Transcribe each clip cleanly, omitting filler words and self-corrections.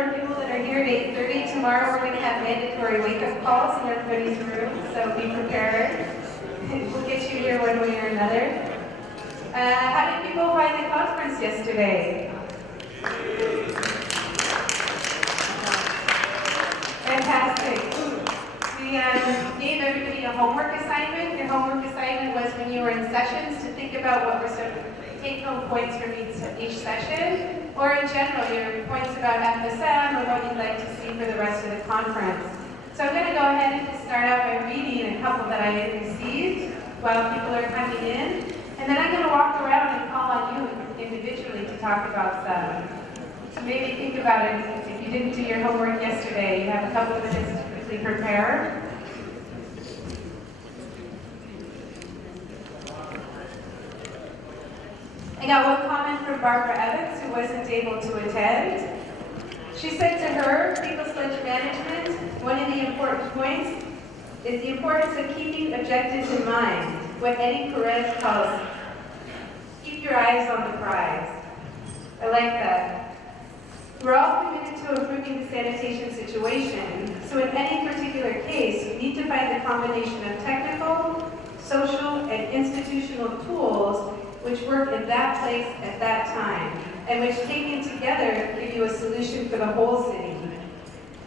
People that are here at 8:30, tomorrow we're going to have mandatory wake-up calls in everybody's room, so be prepared. We'll get you here one way or another. How did people find the conference yesterday? Fantastic. We gave everybody a homework assignment. Your homework assignment was when you were in sessions to think about what were some take-home points from each session, or in general, your points about FSM or what you'd like to see for the rest of the conference. So I'm going to go ahead and just start out by reading a couple that I had received while people are coming in, and then I'm going to walk around and call on you individually to talk about some. So maybe think about it. If you didn't do your homework yesterday, you have a couple of minutes to quickly prepare. I got one comment from Barbara Evans, who wasn't able to attend. She said to her, Faecal sludge management, one of the important points is the importance of keeping objectives in mind, what Eddie Perez calls, keep your eyes on the prize. I like that. We're all committed to improving the sanitation situation, so in any particular case, you need to find a combination of technical, social, and institutional tools which work in that place at that time, and which taken together give you a solution for the whole city.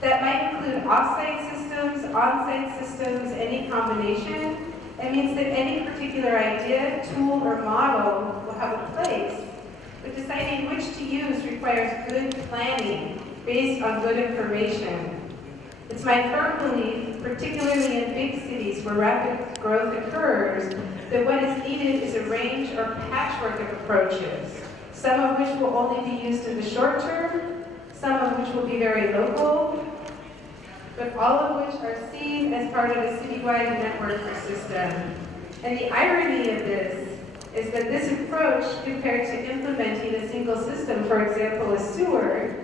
That might include off-site systems, on-site systems, any combination. It means that any particular idea, tool, or model will have a place, but deciding which to use requires good planning based on good information. It's my firm belief, particularly in big cities where rapid growth occurs, that what is needed is a range or patchwork of approaches, some of which will only be used in the short term, some of which will be very local, but all of which are seen as part of a citywide network or system. And the irony of this is that this approach, compared to implementing a single system, for example, a sewer,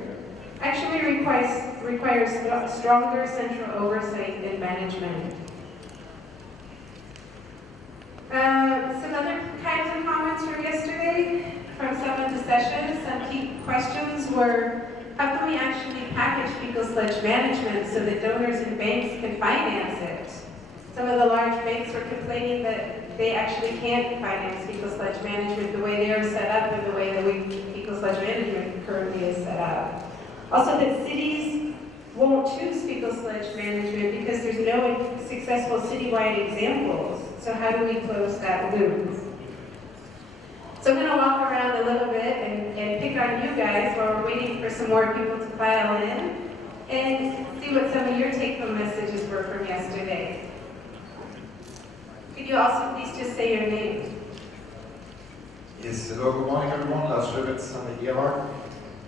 actually requires stronger central oversight and management. Some other kinds of comments from yesterday, from some of the sessions, some key questions were, how can we actually package Faecal sludge management so that donors and banks can finance it? Some of the large banks were complaining that they actually can't finance Faecal sludge management the way they are set up and the way that Faecal sludge management currently is set up. Also, that cities won't choose Faecal sludge management because there's no successful citywide examples. So how do we close that loop? So I'm going to walk around a little bit and pick on you guys while we're waiting for some more people to file in and see what some of your take-home messages were from yesterday. Could you also please just say your name? Yes, hello, good morning everyone. Lars Schwibitz on the ER.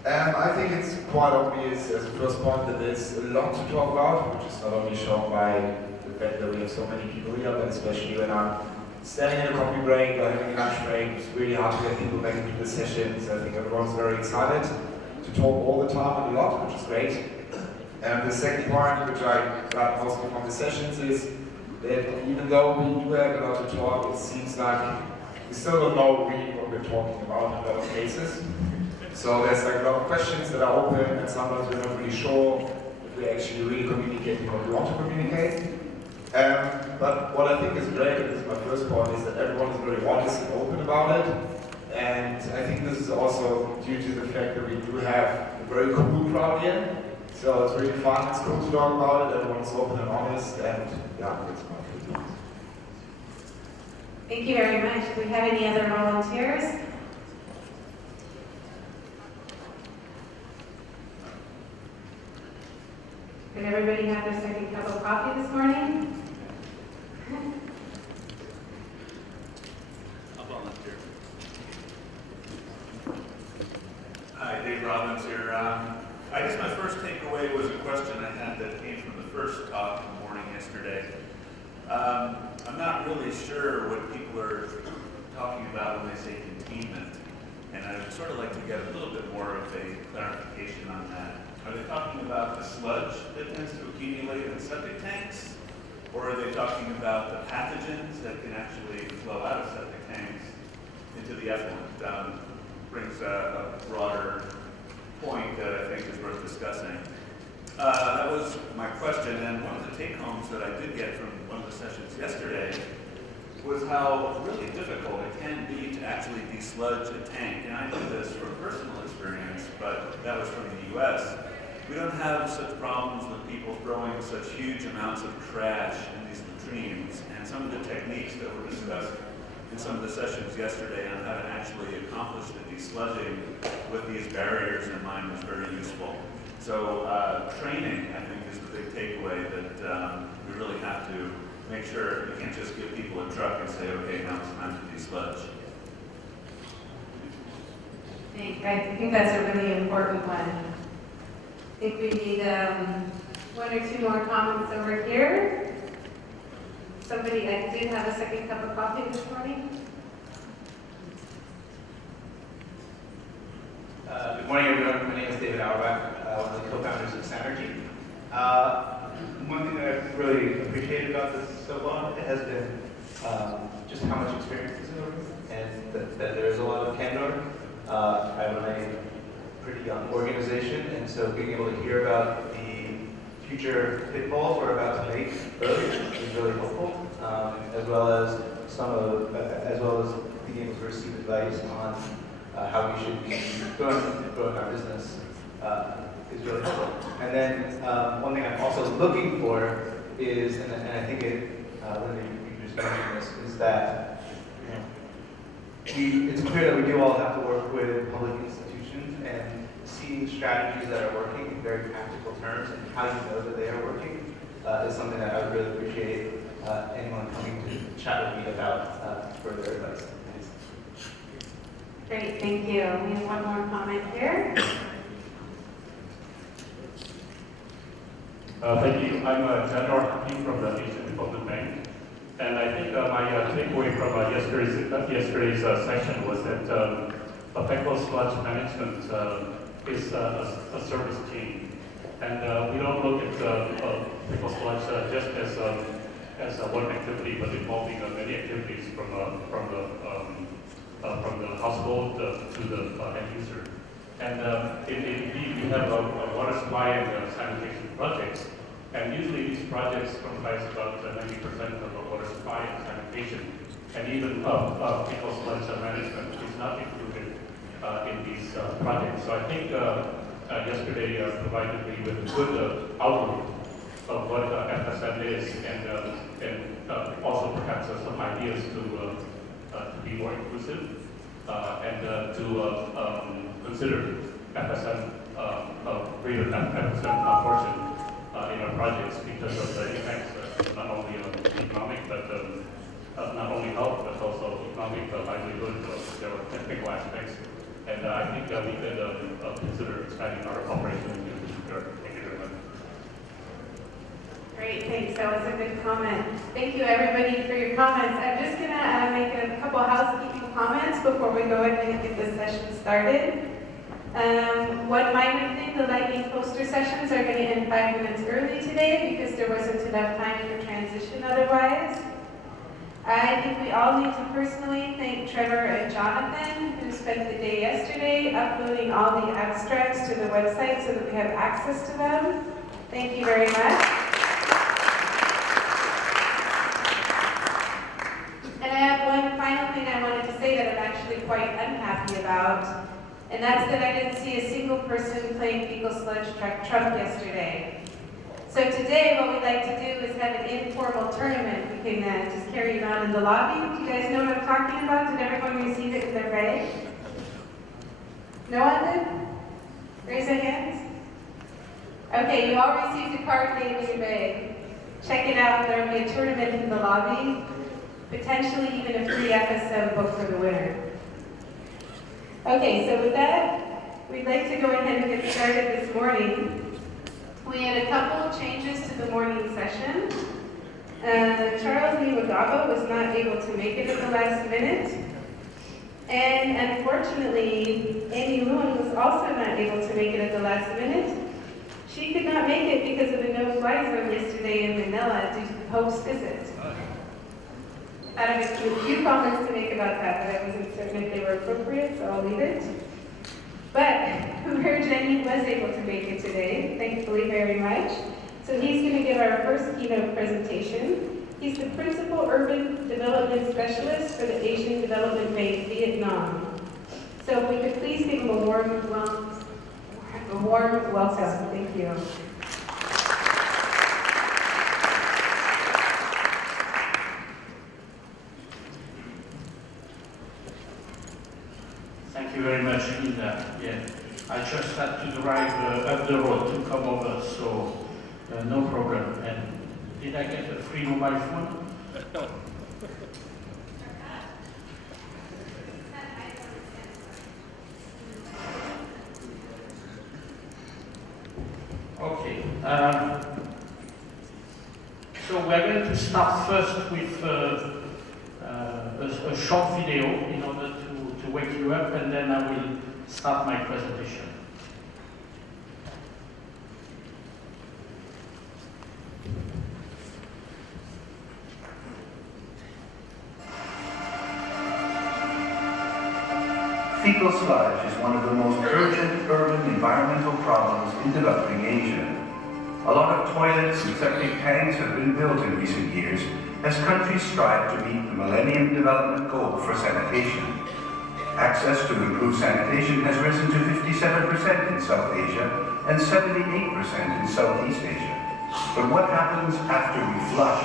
I think it's quite obvious as a first point that there's a lot to talk about, which is not only shown by the fact that we have so many people here, but especially when I'm standing in a coffee break or having a lunch break. It's really hard to get people back into the sessions. I think everyone's very excited to talk all the time and a lot, which is great. And the second point, which I got mostly from the sessions, is that even though we do have a lot to talk, it seems like we still don't know really what we're talking about in a lot of cases. So there's like a lot of questions that are open, and sometimes we're not really sure if we're actually really communicating what we want to communicate. But what I think is great, and this is my first point, is that everyone is very honest and open about it. And I think this is also due to the fact that we do have a very cool crowd here. So it's really fun, it's cool to talk about it, everyone's open and honest, and yeah, that's my point. Thank you very much. Do we have any other volunteers? Did everybody have their second cup of coffee this morning? I'll volunteer. Hi, Dave Robbins here. I guess my first takeaway was a question I had that came from the first talk in the morning yesterday. I'm not really sure what people are talking about when they say containment, and I would sort of like to get a little bit more of a clarification on that. Are they talking about the sludge that tends to accumulate in septic tanks? Or are they talking about the pathogens that can actually flow out of septic tanks into the effluent? Brings a broader point that I think is worth discussing. That was my question, and one of the take-homes that I did get from one of the sessions yesterday was how really difficult it can be to actually desludge a tank. And I know this from personal experience, but that was from the US. We don't have such problems with people throwing such huge amounts of trash in these latrines, and some of the techniques that were discussed in some of the sessions yesterday on how to actually accomplish the desludging with these barriers in mind was very useful. So training, I think, is the big takeaway that we really have to make sure you can't just give people a truck and say, okay, now it's time to desludge. I think that's a really important one. I think we need one or two more comments over here. Somebody did have a second cup of coffee this morning. Good morning, everyone. My name is David Auerbach, one of the co-founders of Sanergy. One thing that I've really appreciated about this so far has been just how much experience is in the room, and that there's a lot of candor. I run a pretty young organization, and so being able to hear about the future pitfalls we're about to make early is really helpful, as well as being able to receive advice on how we should be growing our business is really helpful. And then one thing I'm also looking for is, and I think Linda, you just mentioned this, is that it's clear that we do all have to work with public institutions, and seeing strategies that are working in very practical terms and how you know that they are working is something that I would really appreciate anyone coming to chat with me about further advice. Great, thank you. We have one more comment here. Thank you. I'm General Hakim from the Asian Development Bank. And I think my takeaway from yesterday's session was that Faecal sludge management is a service chain. And we don't look at Faecal sludge just as one activity, but involving many activities from the household to the end user. And indeed, we have a water supply and sanitation projects, and usually these projects comprise about 90% of the water supply and sanitation, and even Faecal sludge management is not included in these projects. So I think yesterday provided me with a good outlook of what FSM is, and also perhaps some ideas to be more inclusive and to consider FSM, greater FSM portion in our projects because of the effects not only on economic, but not only health, but also economic livelihood. There are technical aspects, and I think we could consider expanding our operations in the future. Thank you very much. Great, thanks. That was a good comment. Thank you, everybody, for your comments. I'm just going to make a couple housekeeping comments before we go ahead and get this session started. One minor thing, the lightning poster sessions are going to end 5 minutes early today because there wasn't enough time for transition otherwise. I think we all need to personally thank Trevor and Jonathan, who spent the day yesterday uploading all the abstracts to the website so that we have access to them. Thank you very much. And I have one final thing I wanted to say that I'm actually quite unhappy about, and that's that I didn't see a single person playing Faecal sludge truck yesterday. So today what we'd like to do is have an informal tournament. We can just carry it on in the lobby. Do you guys know what I'm talking about? Did everyone receive it in their bag? No one did? Raise your hands. Okay, you all received a card name in your bag. Check it out. There will be a tournament in the lobby. Potentially even a free FSM book for the winner. Okay, so with that, we'd like to go ahead and get started this morning. We had a couple of changes to the morning session. Charles Niwagawa was not able to make it at the last minute. And unfortunately, Amy Lewin was also not able to make it at the last minute. She could not make it because of a no-fly zone yesterday in Manila due to the Pope's visit. I have a few comments to make about that, but I wasn't certain if they were appropriate, so I'll leave it. But Jenny was able to make it today, thankfully very much. So he's going to give our first keynote presentation. He's the Principal Urban Development Specialist for the Asian Development Bank, Vietnam. So if we could please give him a warm welcome. Thank you. Thank you very much, Linda. Yeah, I just had to drive up the road to come over, so no problem. And did I get a free mobile phone? Okay. So we're going to start first with a short video in order to wake you up, and then I will start my presentation. Fecal sludge is one of the most urgent urban environmental problems in developing Asia. A lot of toilets and septic tanks have been built in recent years as countries strive to meet the Millennium Development Goal for sanitation. Access to improved sanitation has risen to 57% in South Asia and 78% in Southeast Asia. But what happens after we flush?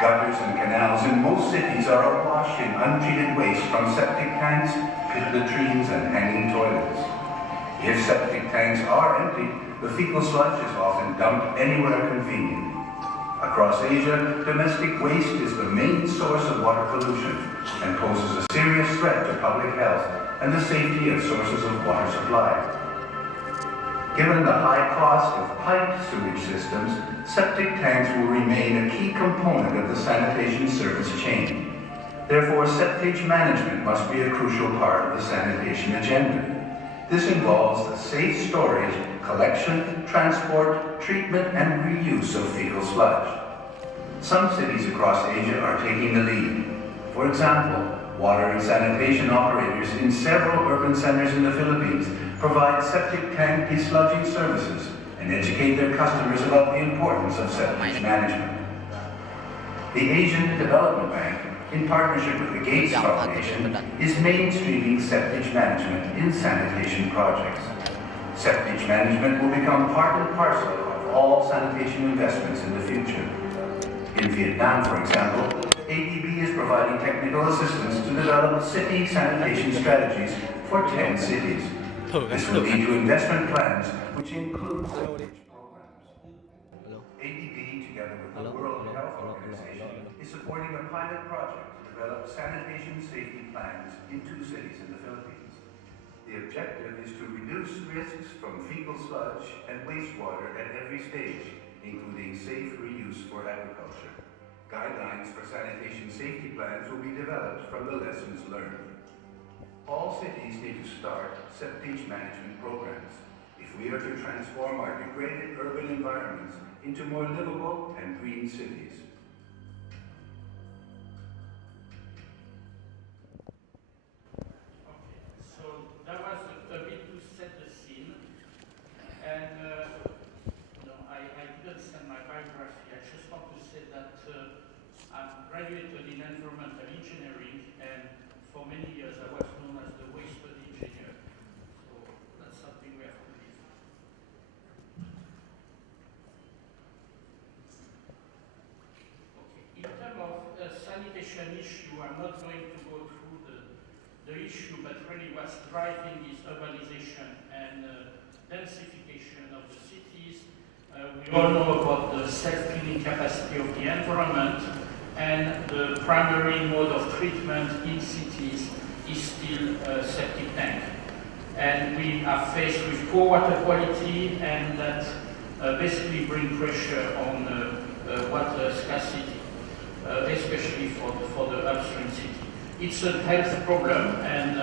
Gutters and canals in most cities are awash in untreated waste from septic tanks, pit latrines, and hanging toilets. If septic tanks are empty, the fecal sludge is often dumped anywhere convenient. Across Asia, domestic waste is the main source of water pollution and poses a serious threat to public health and the safety of sources of water supply. Given the high cost of piped sewage systems, septic tanks will remain a key component of the sanitation service chain. Therefore, septage management must be a crucial part of the sanitation agenda. This involves the safe storage, collection, transport, treatment, and reuse of fecal sludge. Some cities across Asia are taking the lead. For example, water and sanitation operators in several urban centers in the Philippines provide septic tank desludging services and educate their customers about the importance of septic management. The Asian Development Bank, in partnership with the Gates Foundation, is mainstreaming septic management in sanitation projects. Septic management will become part and parcel of all sanitation investments in the future. In Vietnam, for example, ADB is providing technical assistance to develop city sanitation strategies for 10 cities. This will lead to investment plans which include sanitation programs. ADB, together with the World Health Organization, is supporting a pilot project to develop sanitation safety plans in 2 cities in the Philippines. The objective is to reduce risks from fecal sludge and wastewater at every stage, including safe reuse for agriculture. Guidelines for sanitation safety plans will be developed from the lessons learned. All cities need to start septage management programs if we are to transform our degraded urban environments into more livable and green cities. Okay, so that was a bit to set the scene, and I didn't send my biography. I just want to say that I'm graduated in environmental engineering, and for many years I was known as the waste engineer. So that's something we have to leave. Okay, in terms of sanitation issue, I'm not going to go through the issue, but really what's driving is urbanization and densification of the cities. We all know about the self-cleaning capacity of the environment, and the primary mode of treatment in cities is still septic tank. And we are faced with poor water quality, and that basically bring pressure on water scarcity, especially for the upstream city. It's a health problem, and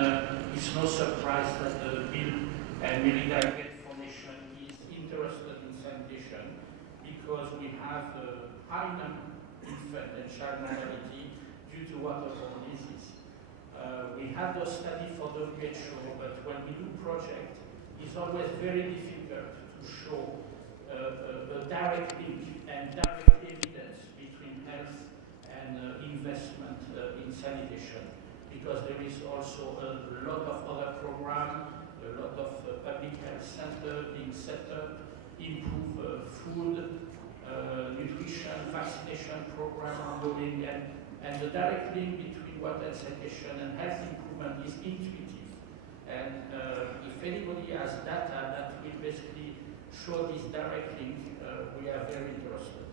it's no surprise that the Bill and Melinda Gates Foundation is interested in sanitation, because we have a high number of infant and child mortality due to waterborne disease. We have those studies for WHO, but when we do project, it's always very difficult to show a direct link and direct evidence between health and investment in sanitation, because there is also a lot of other programs, a lot of public health centers being set up, improve food, nutrition, vaccination program ongoing, and the direct link between water and sanitation and health improvement is intuitive. And if anybody has data that will basically show this direct link, we are very interested.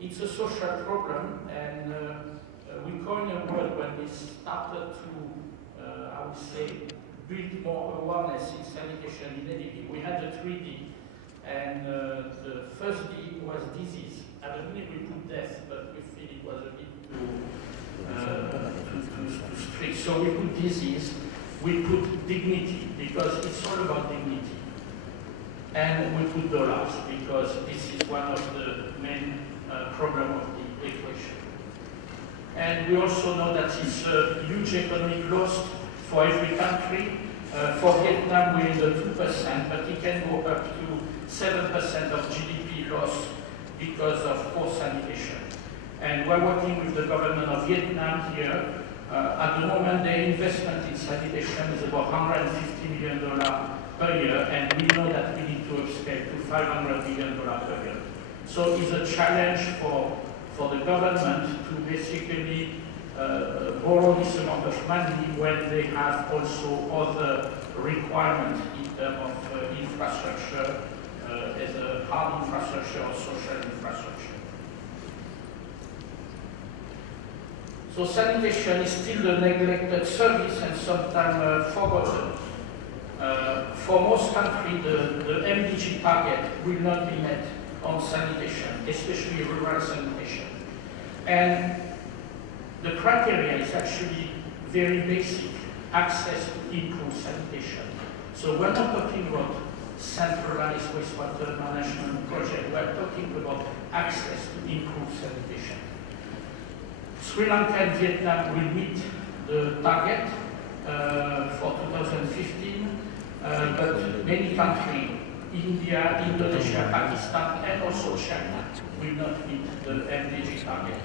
It's a social problem, and we coined a word when we started to, I would say, build more awareness in sanitation in ADB. We had a 3D, and the first D was disease. At the beginning we put death, but we feel it was a bit too strict. So we put disease, we put dignity, because it's all about dignity. And we put dollars, because this is one of the main problems of the equation. And we also know that it's a huge economic loss for every country. For Vietnam, we're in the 2%, but it can go up to 7% of GDP loss because of poor sanitation. And we're working with the government of Vietnam here. At the moment, their investment in sanitation is about $150 million per year, and we know that we need to scale to $500 million per year. So it's a challenge for the government to basically borrow this amount of money when they have also other requirements in terms of infrastructure, as a hard infrastructure or social infrastructure. So sanitation is still a neglected service and sometimes forgotten. For most countries, the MDG target will not be met on sanitation, especially rural sanitation. And the criteria is actually very basic: access to improved sanitation. So we're not talking about centralized wastewater management project, we're talking about access to improved sanitation. Sri Lanka and Vietnam will meet the target for 2015, but many countries, India, Indonesia, Pakistan, and also China, will not meet the MDG target.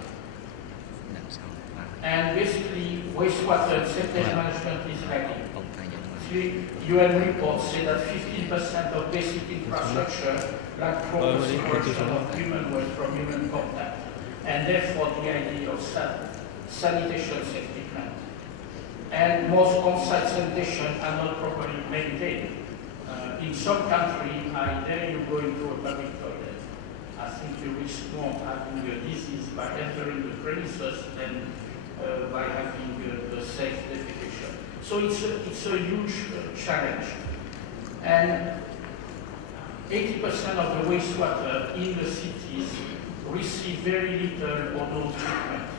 And basically, wastewater and sanitation management is ready. UN reports say that 15% of basic infrastructure, like proper separation of human waste from human contact, and therefore the idea of sanitation safety plan. And most on-site sanitation are not properly maintained. In some countries, I dare you go into a public toilet. I think you risk more having a disease by entering the premises than by having a safe defecation. So it's a huge challenge. And 80% of the wastewater in the cities receive very little or no treatment.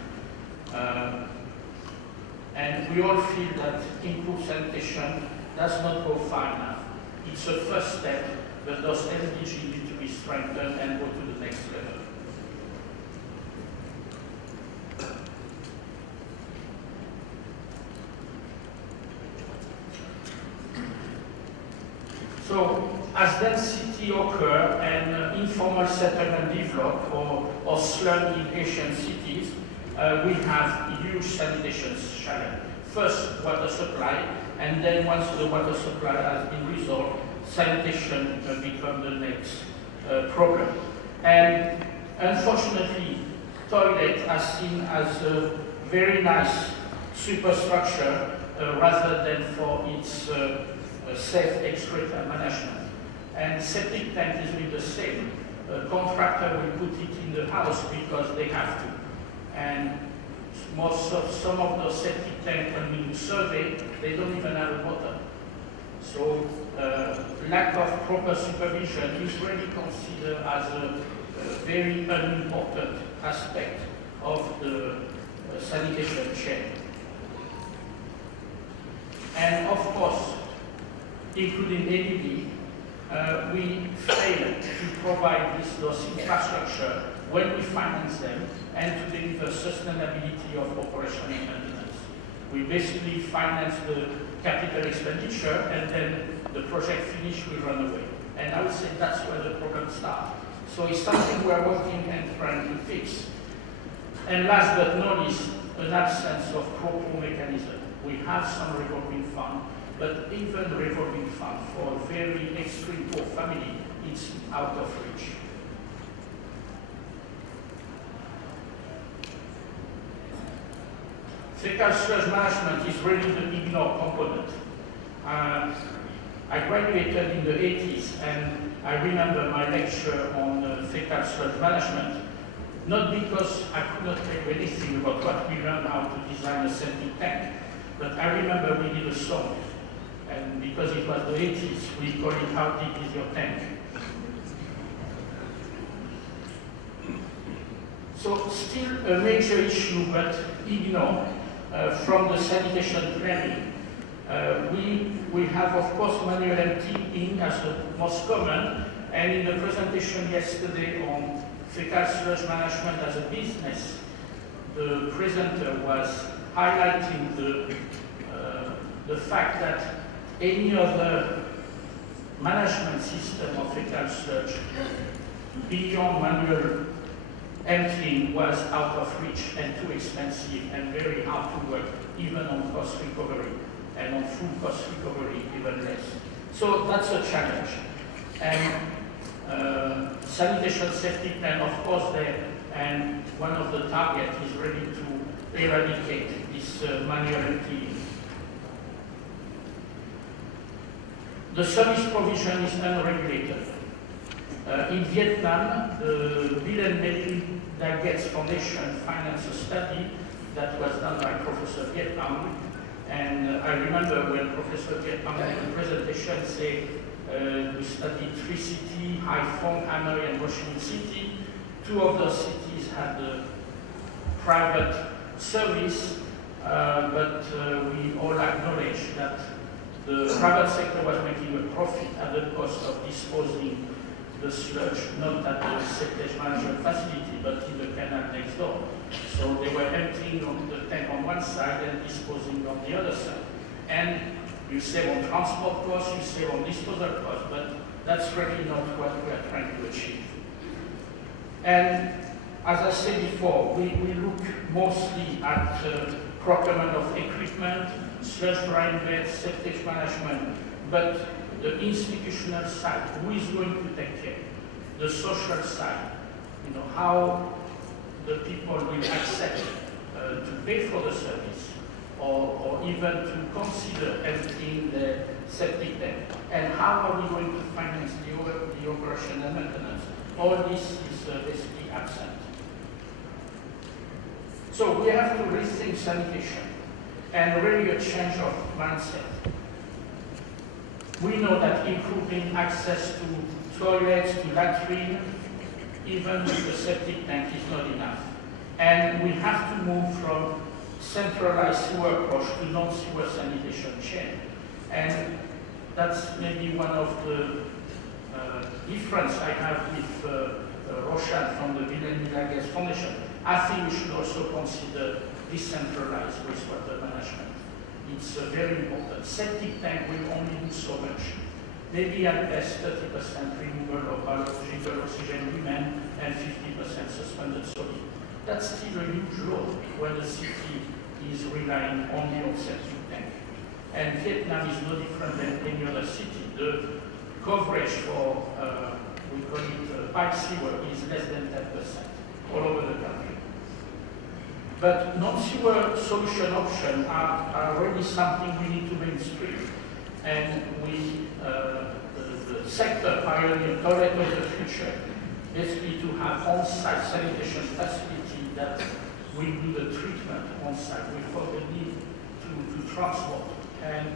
And we all feel that improved sanitation does not go far enough. It's a first step, but those MDG need to be strengthened and go to the next level. So, as density occur and informal settlement develop or slum in Asian cities, we have huge sanitation challenge. First, water supply, and then once the water supply has been resolved, sanitation becomes the next problem. And unfortunately, toilet are seen as a very nice superstructure rather than for its safe excreta management. And septic tank is really the same. A contractor will put it in the house because they have to. And some of those septic tanks, when we do survey, they don't even have a bottom. So lack of proper supervision is really considered as a very unimportant aspect of the sanitation chain. And of course, including ADB, we fail to provide those infrastructure when we finance them and to deliver sustainability of operation and maintenance. We basically finance the capital expenditure, and then the project finished, we run away. And I would say that's where the problem starts. So it's something we're working and trying to fix. And last but not least, an absence of pro-pro mechanism. We have some revolving fund, but even revolving fund for a very extreme poor family, it's out of reach. Fecal sludge management is really the ignored component. I graduated in the 80s, and I remember my lecture on fecal sludge management, not because I could not tell you anything about what we learned how to design a septic tank, but I remember we did a song, and because it was the 80s, we called it How Deep Is Your Tank? So still a major issue, but ignored. From the sanitation planning. We have, of course, manual emptying as the most common, and in the presentation yesterday on fecal sludge management as a business, the presenter was highlighting the fact that any other management system of fecal sludge beyond manual emptying was out of reach and too expensive and very hard to work, even on cost recovery, and on full cost recovery even less. So that's a challenge. And sanitation safety plan, of course, there, and one of the targets is really to eradicate this manual emptying. The service provision is unregulated. In Vietnam, the Bill and Melinda Gates Foundation financed a study that was done by Professor Vietnam. And I remember when Professor Vietnam in the presentation said we studied 3 cities, Haiphong, Hanoi, and Ho Chi Minh City. 2 of those cities had the private service, but we all acknowledge that the private sector was making a profit at the cost of disposing the sludge, not at the septic management facility, but in the canal next door. So they were emptying on the tank on one side and disposing on the other side. And you save on transport costs, you save on disposal costs, but that's really not what we are trying to achieve. And as I said before, we look mostly at procurement of equipment, sludge drying beds, septic management, but the institutional side, who is going to take care? The social side, how the people will accept to pay for the service, or even to consider emptying the septic tank. And how are we going to finance the operation and maintenance? All this is basically absent. So we have to rethink sanitation and really a change of mindset. We know that improving access to toilets, to latrine, even with the septic tank is not enough. And we have to move from centralized sewer approach to non-sewer sanitation chain. And that's maybe one of the difference I have with Roshan from the Bill and Melinda Gates Foundation. I think we should also consider decentralized wastewater management. It's very important. Septic tank will only do so much. Maybe at best 30% removal of biological oxygen remain and 50% suspended solid. That's still a huge load when the city is relying only on septic tank. And Vietnam is no different than any other city. The coverage for, we call it pipe sewer, is less than 10% all over the country. But non-sewer solution options are really something we need to mainstream. And the sector pioneer toilet of the future, basically to have on-site sanitation facility that will do the treatment on-site without the need to transport. And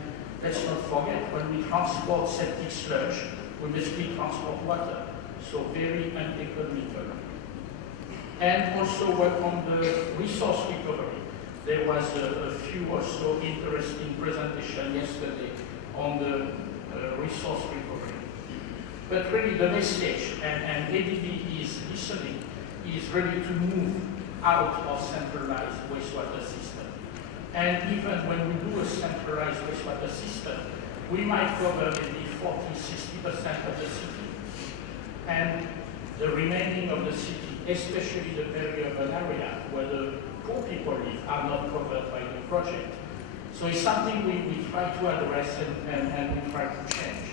let's not forget, when we transport septic sludge, we basically transport water, so very uneconomical. And also work on the resource recovery. There was a few also interesting presentation yesterday on the resource recovery. But really the message, and ADB is listening, is really to move out of centralized wastewater system. And even when we do a centralized wastewater system, we might cover maybe 40–60% of the city. And the remaining of the city, especially the peri-urban area where the poor people live, are not covered by the project. So it's something we try to address and we try to change.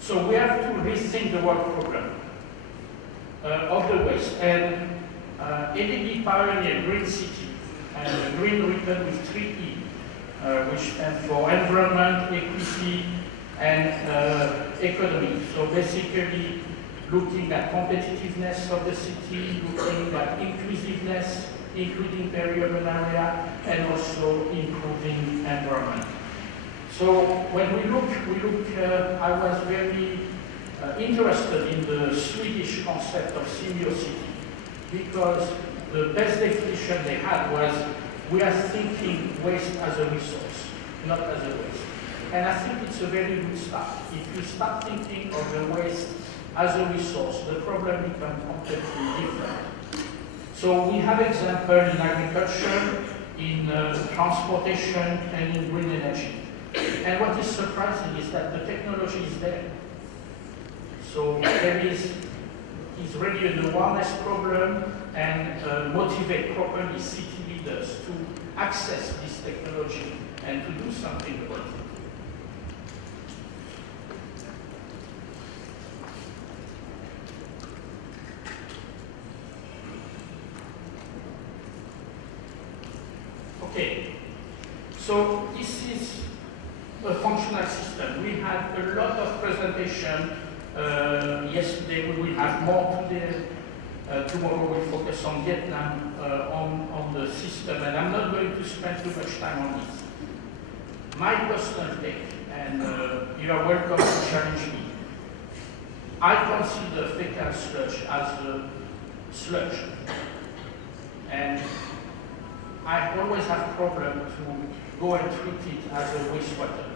So we have to rethink the work program of the waste. And ADB pioneered Green City and a green written with 3E, which stands for environment, equity, and economy. So basically looking at competitiveness of the city, looking at inclusiveness, including peri-urban area, and also improving environment. So when we look, I was very interested in the Swedish concept of symbiosity, because the best definition they had was, we are thinking waste as a resource, not as a waste. And I think it's a very good start. If you start thinking of the waste as a resource, the problem becomes completely different. So we have examples in agriculture, in transportation, and in green energy. And what is surprising is that the technology is there. So there is really an awareness problem and motivate properly city leaders to access this technology and to do something about it. Okay, so this is a functional system. We had a lot of presentation yesterday. We will have more today. Tomorrow we'll focus on Vietnam, on the system, and I'm not going to spend too much time on this. My personal take, and you are welcome to challenge me. I consider fecal sludge as a sludge, and I always have problem to go and treat it as a wastewater.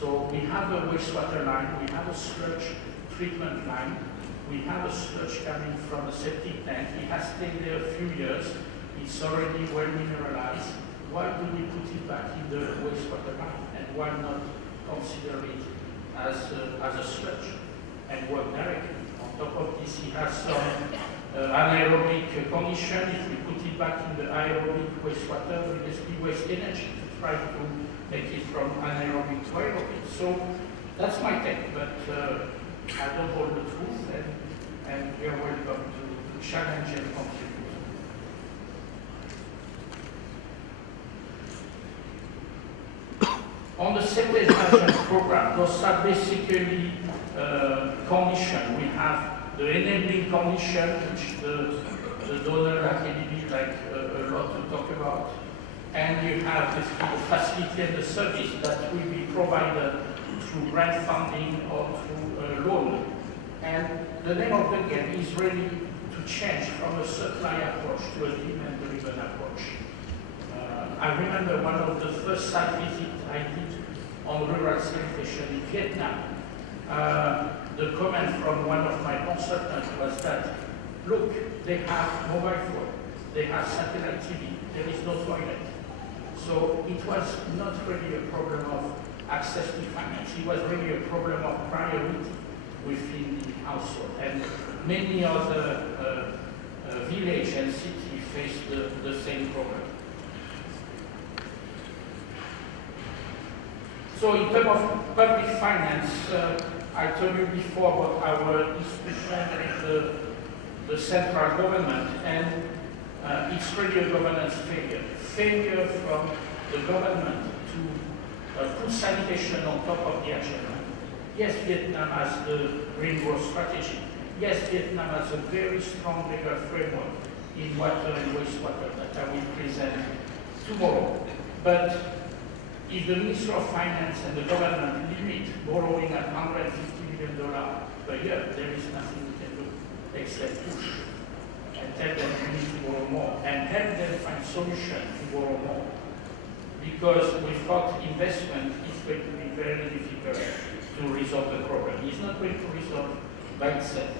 So we have a wastewater line, we have a sludge treatment line, we have a sludge coming from the septic tank. It has stayed there a few years, it's already well mineralized. Why do we put it back in the wastewater line? And why not consider it as a sludge and work directly? On top of this, it has some anaerobic condition. If we put it back in the aerobic wastewater, we basically waste energy to try to make it from anaerobic to aerobic. So that's my take, but I don't hold the truth, and we are welcome to challenge and contribute. On the septic management program, those are basically conditions. We have the enabling condition, which the donor like ADB like a lot to talk about. And you have the facility and the service that will be provided through grant funding or through a loan. And the name of the game is really to change from a supply approach to a demand-driven approach. I remember one of the first site visits I did on rural sanitation in Vietnam. The comment from one of my consultants was that, look, they have mobile phone, they have satellite TV, there is no toilet. So it was not really a problem of access to finance, it was really a problem of priority within the household. And many other villages and cities face the same problem. So in terms of public finance, I told you before about our institution with the central government, and it's really a governance failure. Failure from the government to put sanitation on top of the agenda. Yes, Vietnam has the green growth strategy. Yes, Vietnam has a very strong legal framework in water and wastewater that I will present tomorrow. But if the Minister of Finance and the government limit borrowing at $150 million per year, there is nothing we can do except push and tell them we need to borrow more and help them find solutions to borrow more. Because without investment, it's going to be very difficult to resolve the problem. It's not going to resolve by itself.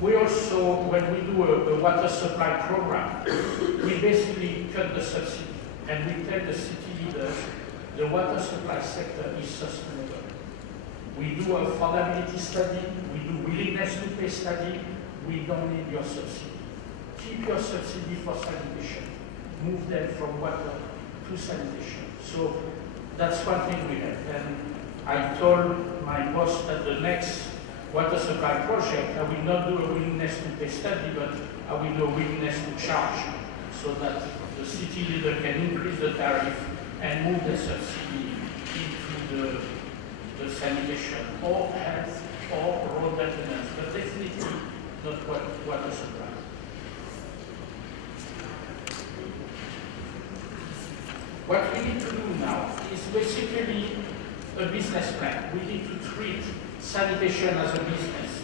We also, when we do a water supply program, we basically cut the subsidy and we tell the city leaders the water supply sector is sustainable. We do a affordability study, we do willingness to pay study, we don't need your subsidy. Keep your subsidy for sanitation. Move them from water to sanitation. So that's one thing we have. And I told my boss that the next water supply project, I will not do a willingness to pay study, but I will do a willingness to charge so that the city leader can increase the tariff and move the subsidy into the sanitation or health or road maintenance, but definitely not water supply. What we need to do now is basically a business plan. We need to treat sanitation as a business.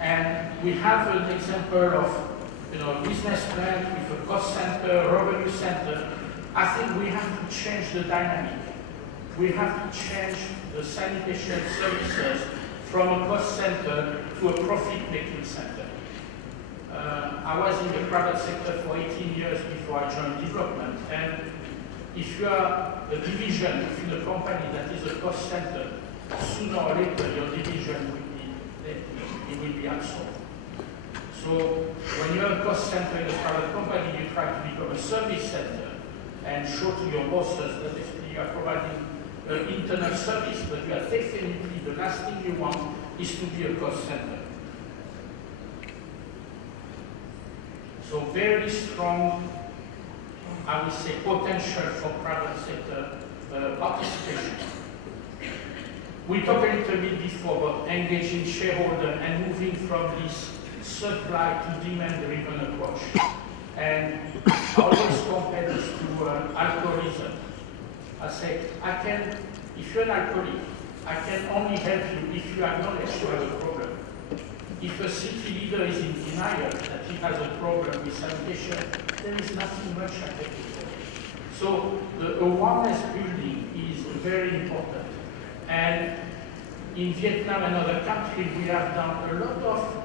And we have an example of business plan with a cost center, revenue center. I think we have to change the dynamic. We have to change the sanitation services from a cost center to a profit-making center. I was in the private sector for 18 years before I joined development. And if you are a division within a company that is a cost center, sooner or later your division will be absorbed. So when you have a cost center in a private company, you try to become a service center and show to your bosses that you are providing internal service, but you are definitely, the last thing you want is to be a cost center. So very strong, I would say, potential for private sector participation. We talked a little bit before about engaging shareholder and moving from this supply to demand-driven approach. And I always compare this to alcoholism. I say, if you're an alcoholic, I can only help you if you acknowledge you have a problem. If a city leader is in denial that he has a problem with sanitation, there is nothing much I can do. So the awareness building is very important. And in Vietnam and other countries, we have done a lot of,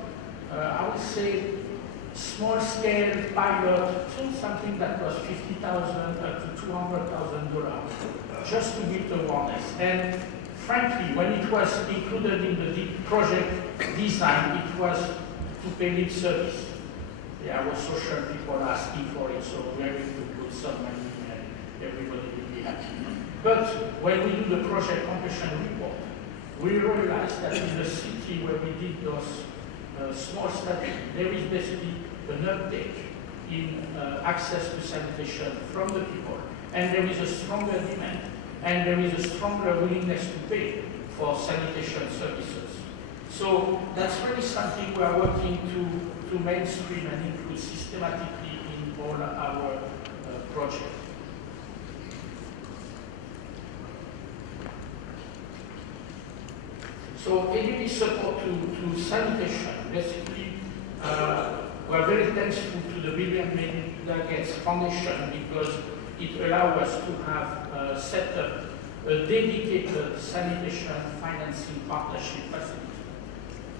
I would say, small-scale pilot, something that was $50,000 up to $200,000, just to build awareness. And frankly, when it was included in the project design, it was to pay lip service. There were social people asking for it, so we are going to put some money and everybody will be happy. But when we do the project completion report, we realized that in the city where we did those small studies, there is basically an uptake in access to sanitation from the people, and there is a stronger demand, and there is a stronger willingness to pay for sanitation services. So that's really something we are working to mainstream and include systematically in all our projects. So ADB support to sanitation, basically, we are very thankful to the Bill and Melinda Gates Foundation because it allows us to have set up a dedicated sanitation financing partnership facility.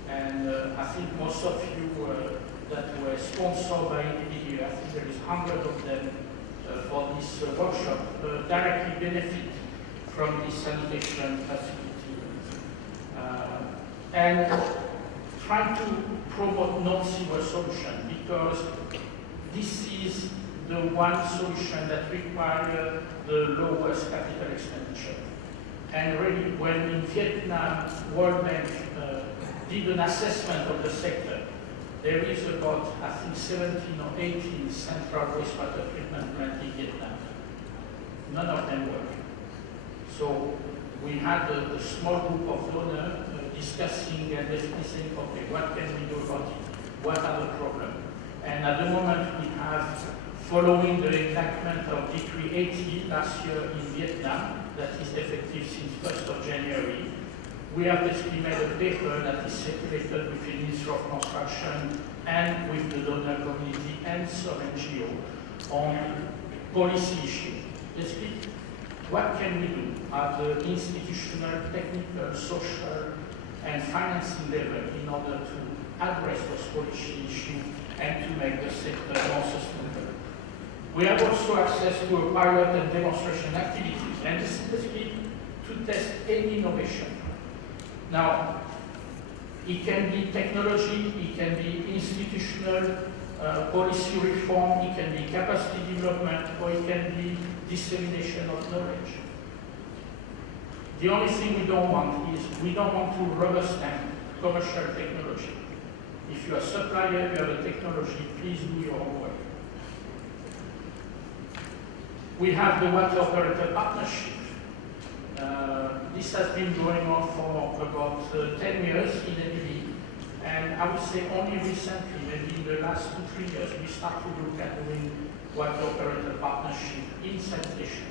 And I think most of you that were sponsored by ADB, I think there is hundreds of them for this workshop, directly benefit from this sanitation facility. And trying to promote non-sewer solution because this is the one solution that requires the lowest capital expenditure. And really, when in Vietnam, World Bank did an assessment of the sector, there is about, I think, 17 or 18 central wastewater treatment plants in Vietnam. None of them work. So we had a small group of donors discussing and saying, okay, what can we do about it? What are the problems? And at the moment we have, following the enactment of Decree 80 last year in Vietnam, that is effective since 1st of January, we have basically made a paper that is circulated with the Ministry of Construction and with the donor community and some NGO on policy issues. Basically, what can we do at the institutional, technical, social, and financing level in order to address those policy issues and to make the sector more sustainable. We have also access to a pilot and demonstration activities, and this is basically to test any innovation. Now, it can be technology, it can be institutional policy reform, it can be capacity development, or it can be dissemination of knowledge. The only thing we don't want is we don't want to rubber stamp commercial technology. If you are a supplier, you have a technology, please do your homework. We have the water operator partnership. This has been going on for about 10 years in Italy, and I would say only recently, maybe in the last 2-3 years, we start to look at doing water operator partnership in sanitation.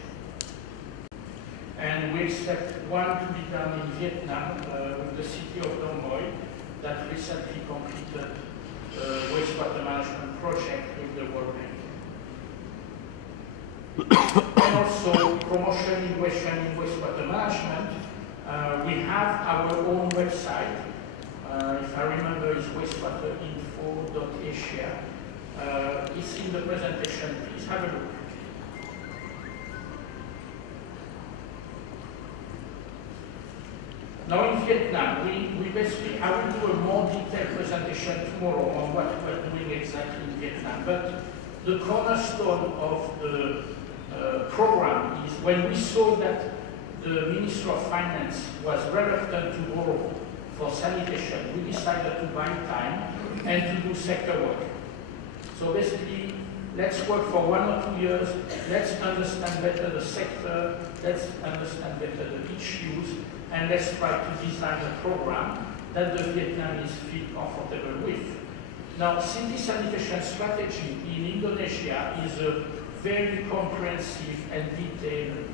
And we expect one to be done in Vietnam with the city of Hanoi that recently completed a wastewater management project with the World Bank. And also promotion, innovation in wastewater management. We have our own website. If I remember, it's wastewaterinfo.asia. It's in the presentation. Please have a look. Now in Vietnam, we basically, I will do a more detailed presentation tomorrow on what we're doing exactly in Vietnam. But the cornerstone of the program is when we saw that the Minister of Finance was reluctant to borrow for sanitation, we decided to buy time and to do sector work. So basically, let's work for 1 or 2 years, let's understand better the sector, let's understand better the issues, and let's try to design a program that the Vietnamese feel comfortable with. Now, city sanitation strategy in Indonesia is a very comprehensive and detailed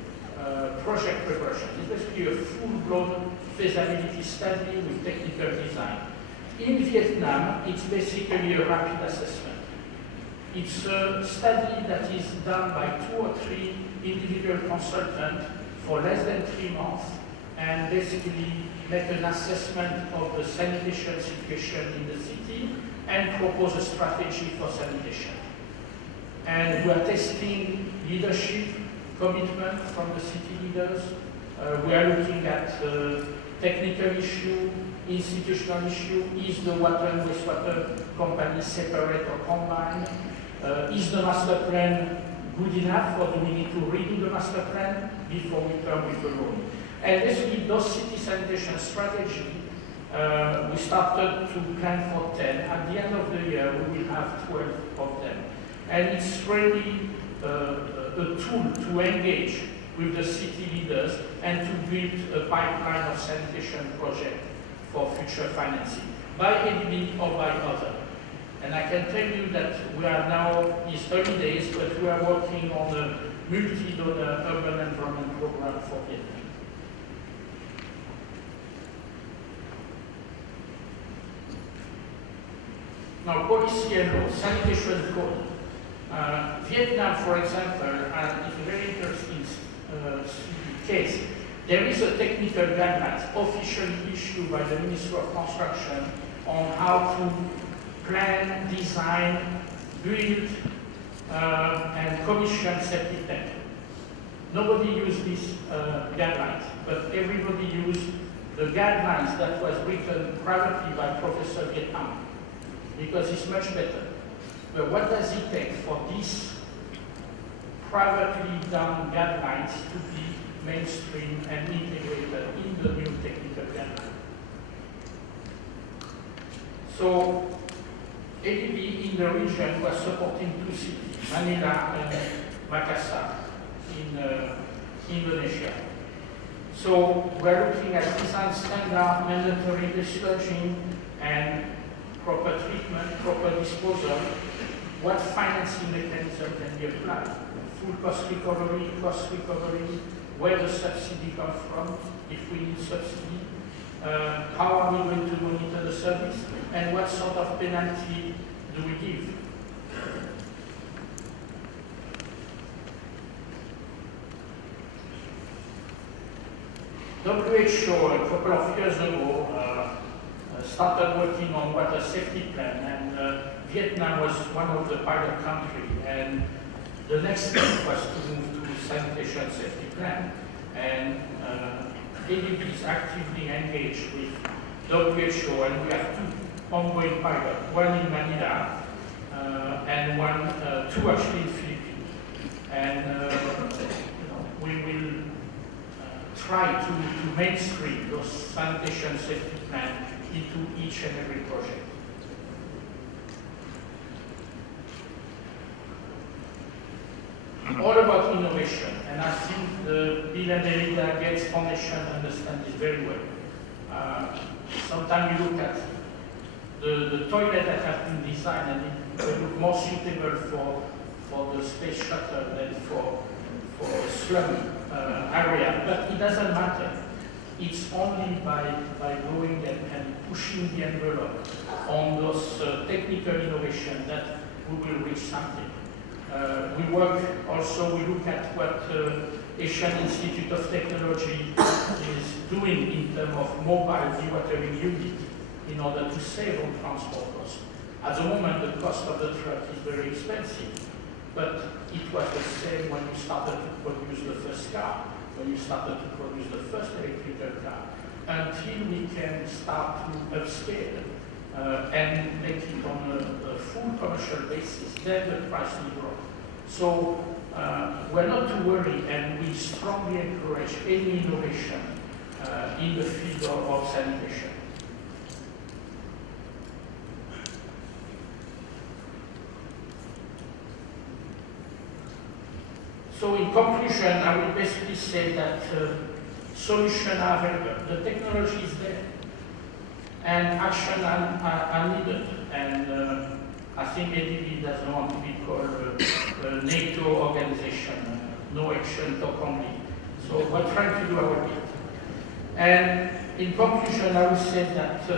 project preparation. It's basically a full-blown feasibility study with technical design. In Vietnam, it's basically a rapid assessment. It's a study that is done by 2 or 3 individual consultants for less than 3 months, and basically make an assessment of the sanitation situation in the city and propose a strategy for sanitation. And we are testing leadership, commitment from the city leaders. We are looking at technical issue, institutional issue. Is the water and wastewater company separate or combined? Is the master plan good enough, or do we need to redo the master plan before we come with a loan? And basically, those city sanitation strategy, we started to plan for 10. At the end of the year, we will have 12 of them. And it's really a tool to engage with the city leaders and to build a pipeline of sanitation project for future financing, by ADB or by other. And I can tell you that we are now, it's early days, but we are working on a multi-donor urban environment program for Vietnam. Now, policy and law, sanitation code. Vietnam, for example, is a very interesting case. There is a technical guidelines officially issued by the Ministry of Construction on how to plan, design, build, and commission septic tank. Nobody used these guidelines, but everybody used the guidelines that was written privately by Professor Vietnam, because it's much better. But what does it take for these privately done guidelines to be mainstream and integrated in the new technical guideline? So ADB in the region was supporting 2 cities, Manila and Makassar in Indonesia. So we're looking at design standard, mandatory desludging, and proper treatment, proper disposal. What financing mechanism can be applied? Full cost recovery, where the subsidy comes from, if we need subsidy, how are we going to monitor the service, and what sort of penalty do we give? WHO, a couple of years ago, started working on water safety plan, and Vietnam was one of the pilot countries, and the next step was to move to sanitation safety plan. And ADB is actively engaged with WHO, and we have 2 ongoing pilots, one in Manila and two actually in Philippines. And we will try to mainstream those sanitation safety plans into each and every project. All about innovation, and I think the Bill and Melinda Gates Foundation understands this very well. Sometimes you look at the toilet that has been designed, and it look more suitable for the space shuttle than for a slum area, but it doesn't matter. It's only by going and pushing the envelope on those technical innovation that we will reach something. We look at what Asian Institute of Technology is doing in terms of mobile dewatering unit in order to save on transport costs. At the moment, the cost of the truck is very expensive, but it was the same when you started to produce the first car, when you started to produce the first electrical car, until we can start to upscale and make it on a full commercial basis, then the price will grow. So we're not to worry, and we strongly encourage any innovation in the field of sanitation. So in conclusion, I will basically say that solutions are available. The technology is there, and action are needed. And I think ADB doesn't want to be called a NATO organization, no action, talk only. So we're trying to do our bit. And in conclusion, I would say that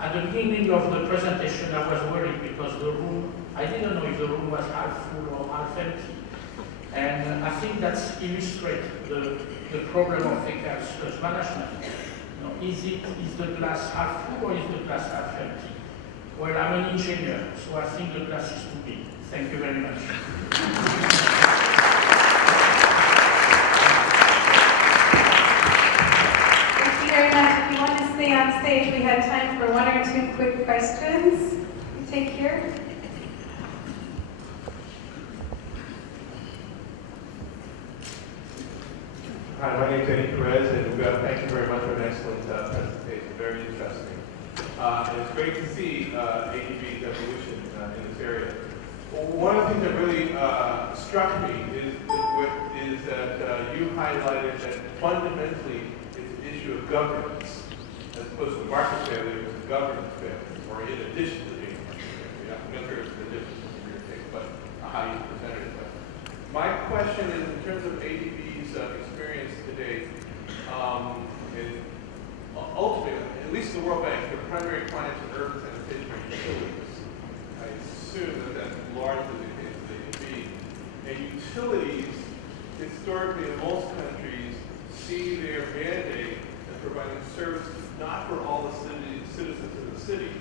at the beginning of the presentation, I was worried because the room, I didn't know if the room was half full or half empty. And I think that illustrates the problem of Faecal sludge management. Is the glass half full or is the glass half empty? Well, I'm an engineer, so I think the glass is too big. Thank you very much. Thank you very much. If you want to stay on stage, we have time for 1 or 2 quick questions. You take here. Hi, my name is Eddie Perez, and thank you very much for an excellent presentation. Very interesting. And it's great to see ADB's evolution in this area. One of the things that really struck me is that you highlighted that fundamentally it's an issue of governance, as opposed to market failure, it's a governance failure, or in addition to being a market failure. I'm not sure it's an addition in your case, but how you presented it. But my question is, in terms of ADB's experience to date, and ultimately, at least the World Bank, the primary clients in urban sanitation are utilities. I assume that that's largely the case of ADB. And utilities, historically in most countries, see their mandate as providing services not for all the citizens of the city,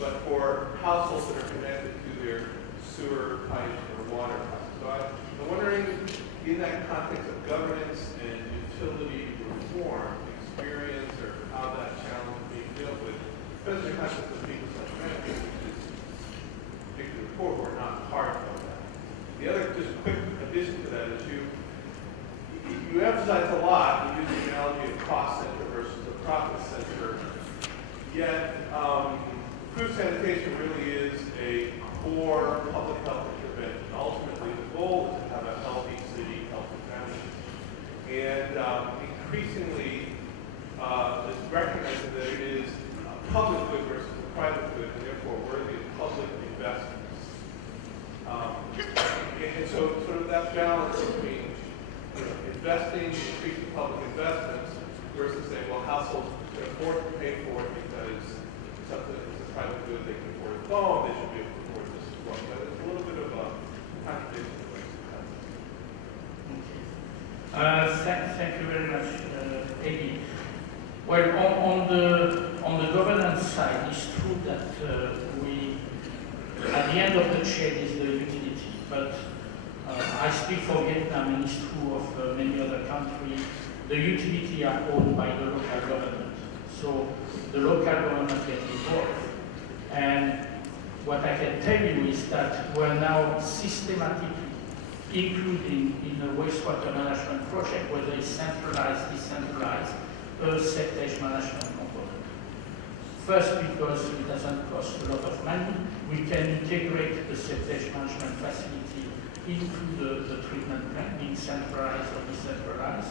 but for households that are connected to their sewer pipes or water pipes. So I'm wondering, in that context of governance and utility reform, experience or how that challenge is being dealt with, especially in the context of people like management, which is particularly poor who are not part of that. The other, just quick addition to that is you emphasize a lot, you use the analogy of cost center versus the profit center, yet food sanitation really is a core public health intervention. Ultimately, the goal is to have a healthy city, healthy families. And increasingly, is recognizing that it is a public good versus a private good, and therefore worthy of public investments. And so sort of that balance between investing, increasing public investments, versus saying, well, households can afford to pay for it because something is a private good, they can afford a phone, they should be able to afford this as well. But it's a little bit of a contradiction. Thank you very much, Eddie. Well, on the governance side, it's true that at the end of the chain is the utility, but I speak for Vietnam, and it's true of many other countries. The utility are owned by the local government, so the local government gets involved. And what I can tell you is that we're now systematically including in the wastewater management project, whether it's centralized, decentralized, a septage management component. First, because it doesn't cost a lot of money, we can integrate the septage management facility into the treatment plant, being centralized or decentralized,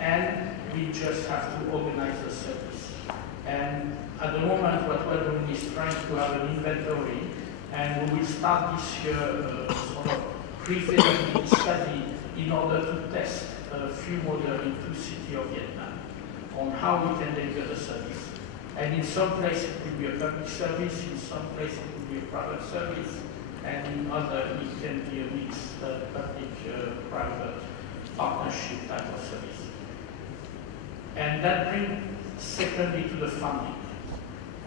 and we just have to organize the service. And at the moment, what we're doing is trying to have an inventory, and we will start this year sort of pre-feasibility study in order to test a few models in 2 cities of Vietnam on how we can deliver the service. And in some places it will be a public service, in some places it will be a private service, and in other it can be a mixed public-private partnership type of service. And that brings secondly to the funding.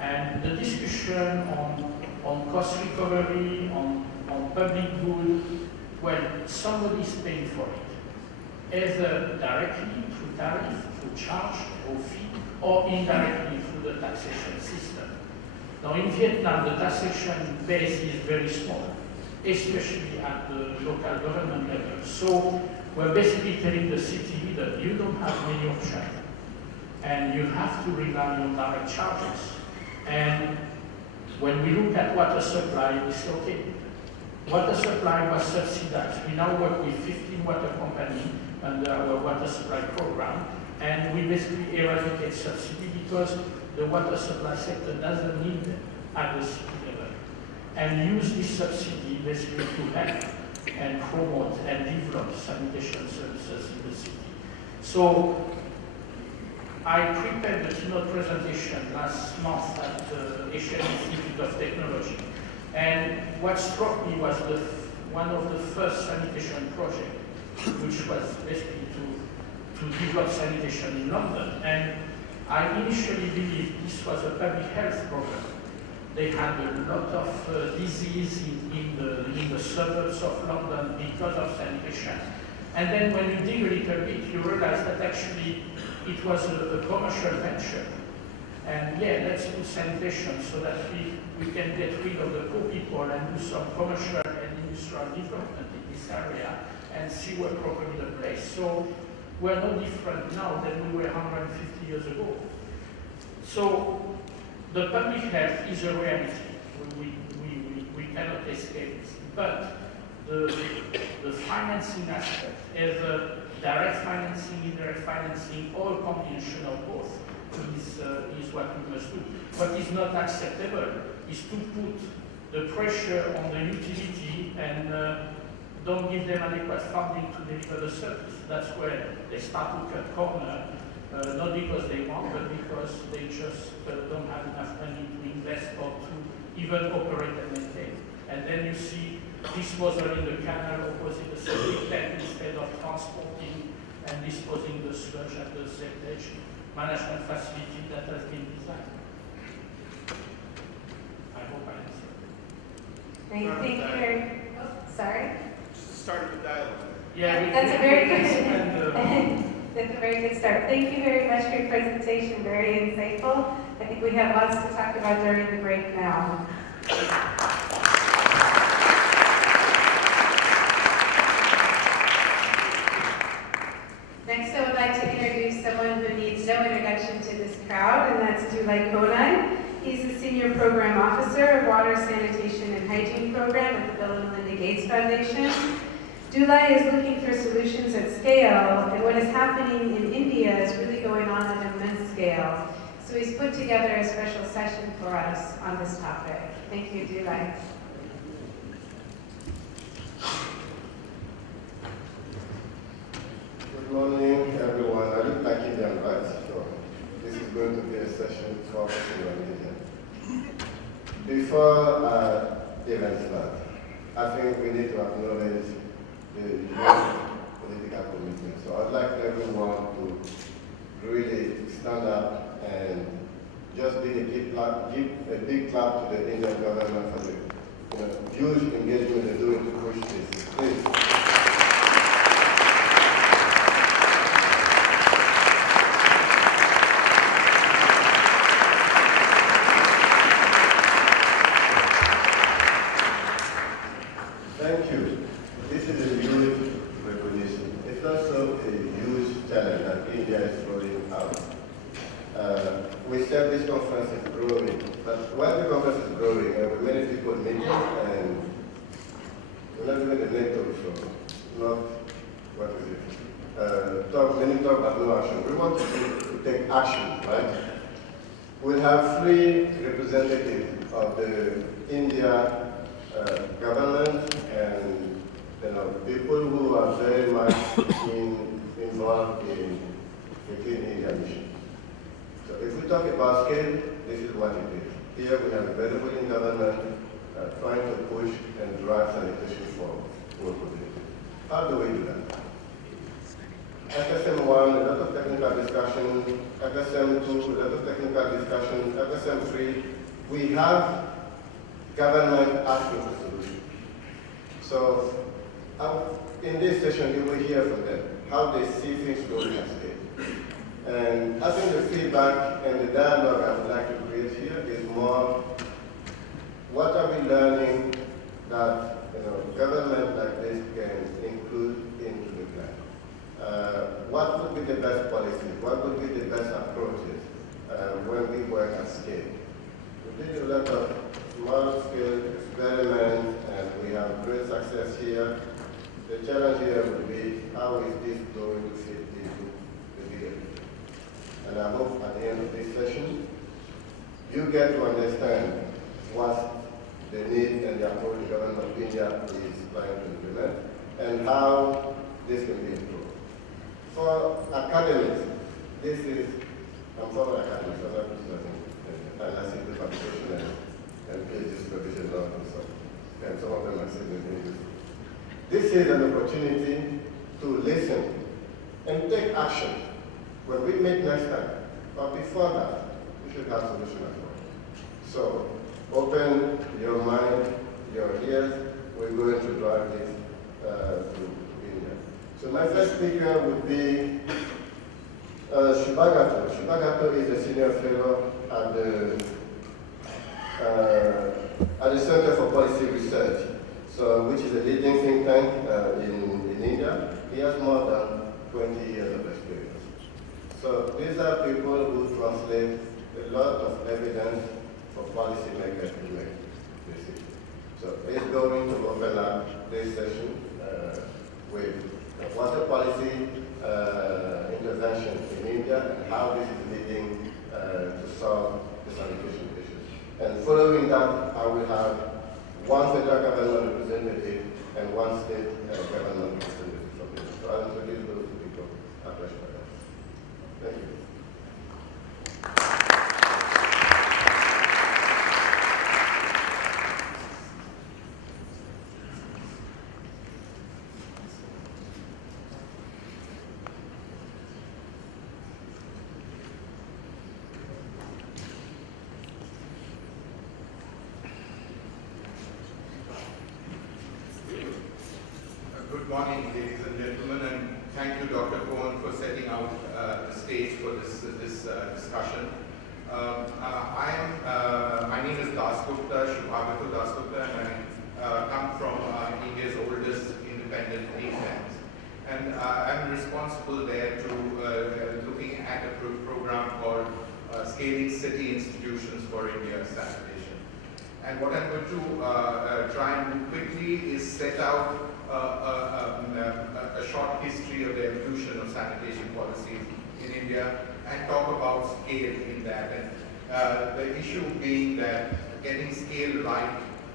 And the discussion on cost recovery, on public good, well, somebody is paying for it, either directly through tariff, through charge or fee, or indirectly through the taxation system. Now in Vietnam, the taxation base is very small, especially at the local government level. So we're basically telling the city that you don't have many options, and you have to rely on direct charges. And when we look at water supply, we say, okay, water supply was subsidized. We now work with 15 water companies under our water supply program, and we basically eradicate subsidy because the water supply sector doesn't need them at the city level. And use this subsidy basically to help and promote and develop sanitation services in the city. So I prepared the keynote presentation last month at the Asian Institute of Technology. And what struck me was one of the first sanitation projects, which was basically to develop sanitation in London. And I initially believed this was a public health program. They had a lot of disease in the suburbs of London because of sanitation. And then when you dig a little bit, you realize that actually it was a commercial venture. And yeah, let's do sanitation so that we can get rid of the poor people and do some commercial and industrial development in this area and see where properly the place. So we're no different now than we were 150 years ago. So the public health is a reality. We cannot escape it. But the financing aspect, either direct financing, indirect financing, or a combination of both, is what we must do. What is not acceptable is to put the pressure on the utility and don't give them adequate funding to deliver the service. That's where they start to cut corner, not because they want, but because they just don't have enough money to invest or to even operate and maintain. And then you see disposal in the canal opposite the septic tank instead of transporting and disposing the sludge at the septage management facility that has been designed. I hope I answered. Great, thank you very much. Sorry? Just started the dialogue. Yeah, That's a very good. That's a very good start. Thank you very much for your presentation. Very insightful. I think we have lots to talk about during the break now. Next, I would like to introduce someone who needs no introduction to this crowd, and that's Dulai Konai. He's the Senior Program Officer of Water, Sanitation, and Hygiene Program at the Bill and Melinda Gates Foundation. Dulai is looking for solutions at scale, and what is happening in India is really going on at an immense scale. So he's put together a special session for us on this topic. Thank you, Dulai. Good morning, everyone. I look like Indian, right? So this is going to be a session focusing on India. Before even start, I think we need to acknowledge the political commitment. So I'd like everyone to really stand up just give a big clap to the Indian government for the huge engagement they're doing to push this. Please. Thank you. This is a huge recognition. It's also a huge challenge that India is throwing out. We said this conference is growing, but while the conference is growing, many people meeting, and we're not doing the NATO show, not, what is it? Many talk about no action. We want to take action, right? We have 3 representatives of the India government and people who are very much involved in the Clean India mission. So if we talk about scale, this is what it is. Here we have a very willing government trying to push and drive sanitation forward. How do we do that? FSM1, a lot of technical discussion. FSM2, a lot of technical discussion. FSM3, we have government asking for solutions. So in this session, you will hear from them how they see things going at scale. And I think the feedback and the dialogue I would like to create here is more, what are we learning that government like this can include into the plan? What would be the best policies? What would be the best approaches when we work at scale? We did a lot of small-scale experiments, and we have great success here. The challenge here would be, how is this going to fit into the bigger picture? And I hope at the end of this session, you get to understand what the need and the approach the government of India is trying to implement, and how this can be improved. For academics, this is, I'm for academics, I'm not criticizing, and I see the publication and PhD supervision law and so on. And some of them are saying this. This is an opportunity to listen and take action when we meet next time. But before that, we should have solutions as well. So open your mind, your ears. We're going to drive this to India. So my first speaker would be Shubhagato. Shubhagato is a senior fellow at the Center for Policy Research, which is a leading think tank in India. He has more than 20 years of experience. So these are people who translate a lot of evidence for policymakers to make decisions. So he's going to open up this session with water policy intervention in India and how this is leading to solve the sanitation issues. And following that, I will have one federal government representative and one state government representative from India. So I'll introduce those two people after Shubhagato. Thank you. Good morning, ladies and gentlemen, and thank you, Dr. Cohen, for setting out the stage for this discussion. My name is Dasgupta, Shubhagato Dasgupta, and I come from India's oldest independent think tanks. And I'm responsible there to looking at a program called Scaling City Institutions for India Sanitation. And what I'm going to try and do quickly is set out a short history of the evolution of sanitation policy in India and talk about scale in that. And the issue being that getting scale right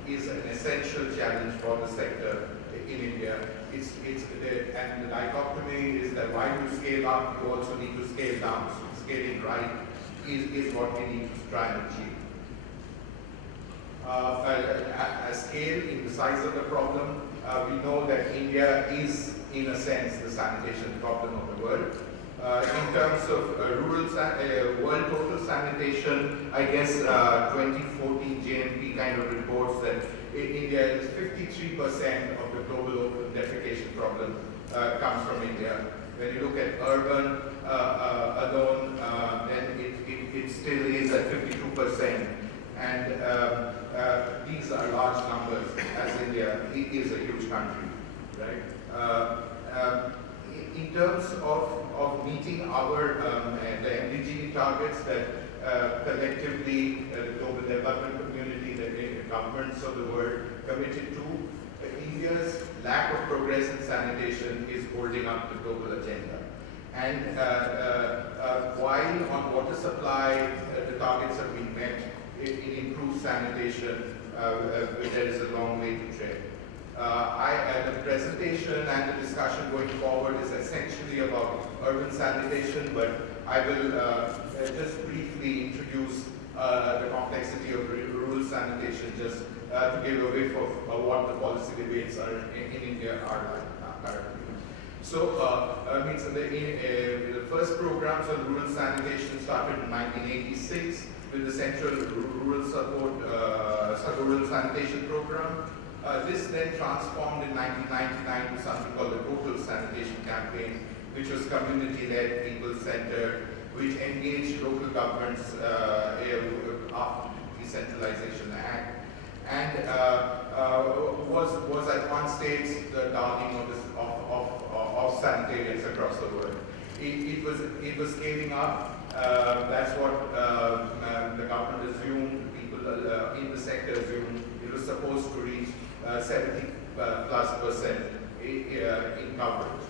is an essential challenge for the sector in India. And the dichotomy is that while you scale up, you also need to scale down. So scaling right is what we need to try and achieve. A scale in the size of the problem, we know that India is, in a sense, the sanitation problem of the world. In terms of world total sanitation, I guess 2014 JMP kind of reports that India is 53% of the global open defecation problem comes from India. When you look at urban alone, then it still is at 52%. And these are large numbers, as India is a huge country, right? In terms of meeting our the MDG targets that collectively the global development community, the governments of the world committed to, India's lack of progress in sanitation is holding up the global agenda. And while on water supply the targets have been met, in improved sanitation there is a long way to tread. The presentation and the discussion going forward is essentially about urban sanitation, but I will just briefly introduce the complexity of rural sanitation, just to give a whiff of what the policy debates are in India are like currently. So, the first programs on rural sanitation started in 1986 with the Central Rural Support Rural Sanitation Program. This then transformed in 1999 to something called the Total Sanitation Campaign, which was community-led, people-centered, which engaged local governments after the Decentralization Act, and was at one stage the darling of sanitarians across the world. It was scaling up. That's what the government assumed, people in the sector assumed. It was supposed to reach 70+% in coverage.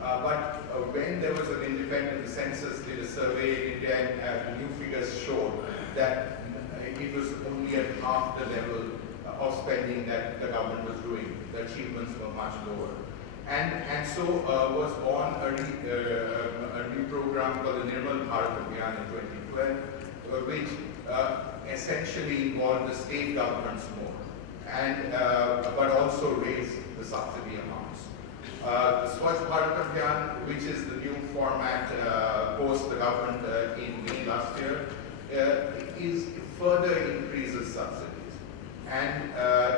But when there was an independent census, did a survey in India, and the new figures showed that it was only at half the level of spending that the government was doing. The achievements were much lower. And so was born a new program called the Nirmal Bharat Abhiyan in 2012, which essentially involved the state governments more, and but also raised the subsidy amounts. The Sludge Bharat Abhiyan, which is the new format post the government in May last year, is further increases subsidies. And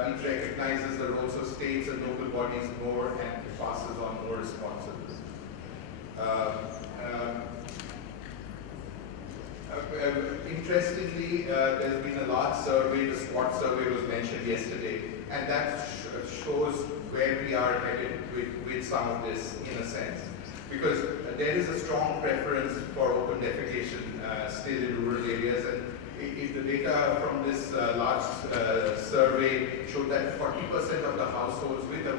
it recognizes the roles of states and local bodies more and passes on more responsibility. Interestingly, there's been a large survey, the SWOT survey was mentioned yesterday, and that shows where we are headed with some of this in a sense. Because there is a strong preference for open defecation still in rural areas, and if the data from this large survey showed that 40% of the households with a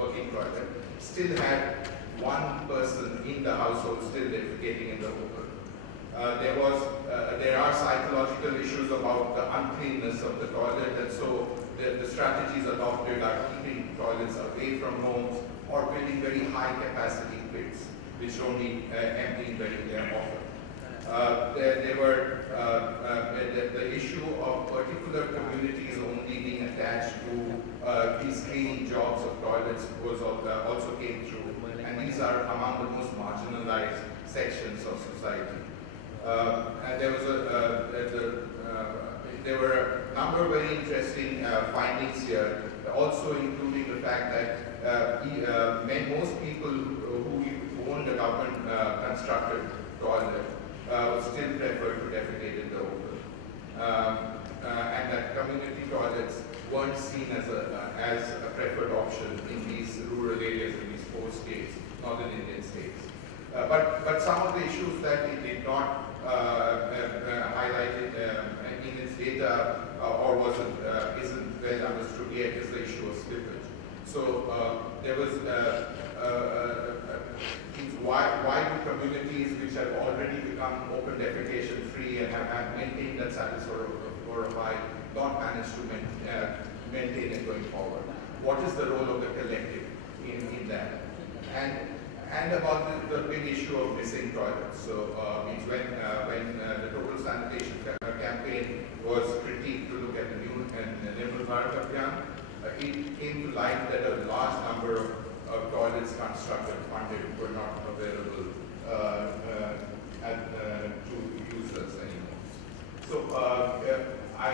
working toilet still had one person in the household still defecating in the open. There are psychological issues about the uncleanness of the toilet, and so the strategies adopted are keeping toilets away from homes or building very high capacity pits, which only empty very often. The issue of particular communities only being attached to these cleaning jobs of toilets was also came through, and these are among the most marginalized sections of society. And there were a number of very interesting findings here, also including the fact that most people who owned a government constructed toilet still prefer to defecate in the open, and that community toilets weren't seen as a preferred option in these rural areas in these 4 states, northern Indian states. But some of the issues that it did not highlight in its data or isn't well understood yet is the issue of slippage. So there was why do communities which have already become open defecation free and have maintained that status for a while not manage to maintain it going forward? What is the role of the collective in that? And about the big issue of missing toilets. So means when the Total Sanitation campaign was critiqued to look at the new and Nirmal Bharat Abhiyan, it came to light that a large number of toilets constructed funded were not available to users anymore. So I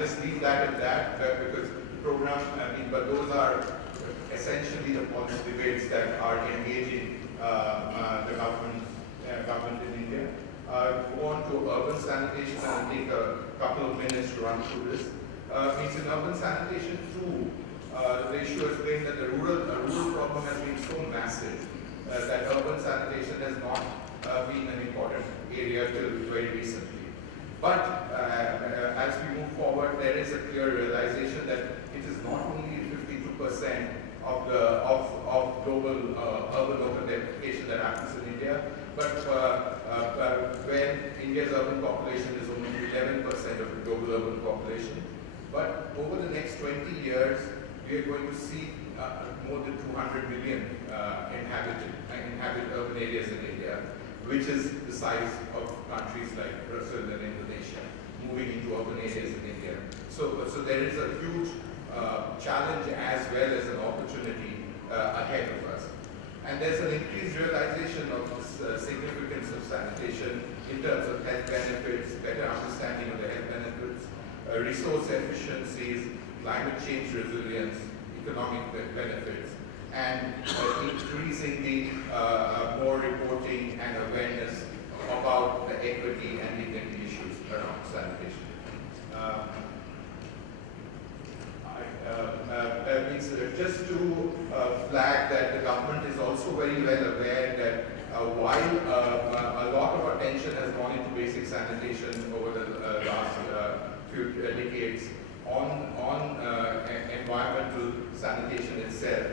just leave that at that because the program, but those are essentially the policy debates that are engaging the government in India. Go on to urban sanitation, and I'll take a couple of minutes to run through this. Means in urban sanitation too, the issue has been that the rural problem has been so massive that urban sanitation has not been an important area till very recently. But as we move forward, there is a clear realization that it is not only 52% of global urban open defecation that happens in India, but when India's urban population is only 11% of the global urban population. But over the next 20 years, we are going to see more than 200 million inhabit urban areas in India, which is the size of countries like Brazil and Indonesia, moving into urban areas in India. So there is a huge challenge as well as an opportunity ahead of us. And there's an increased realization of the significance of sanitation in terms of health benefits, better understanding of the health benefits, resource efficiencies, climate change resilience, economic benefits, and increasingly more reporting and awareness about the equity and dignity issues around sanitation. Means just to flag that the government is also very well aware that while a lot of attention has gone into basic sanitation over the last few decades on environmental sanitation itself,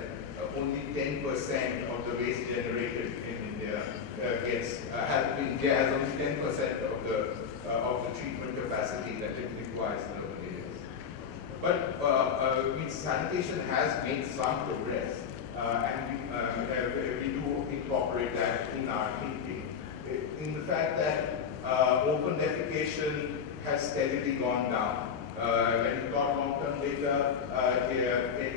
only 10% of the waste generated in India India has only 10% of the treatment capacity that it requires in urban areas. But means sanitation has made some progress, and we do incorporate that in our thinking. In the fact that open defecation has steadily gone down. When we got long-term data,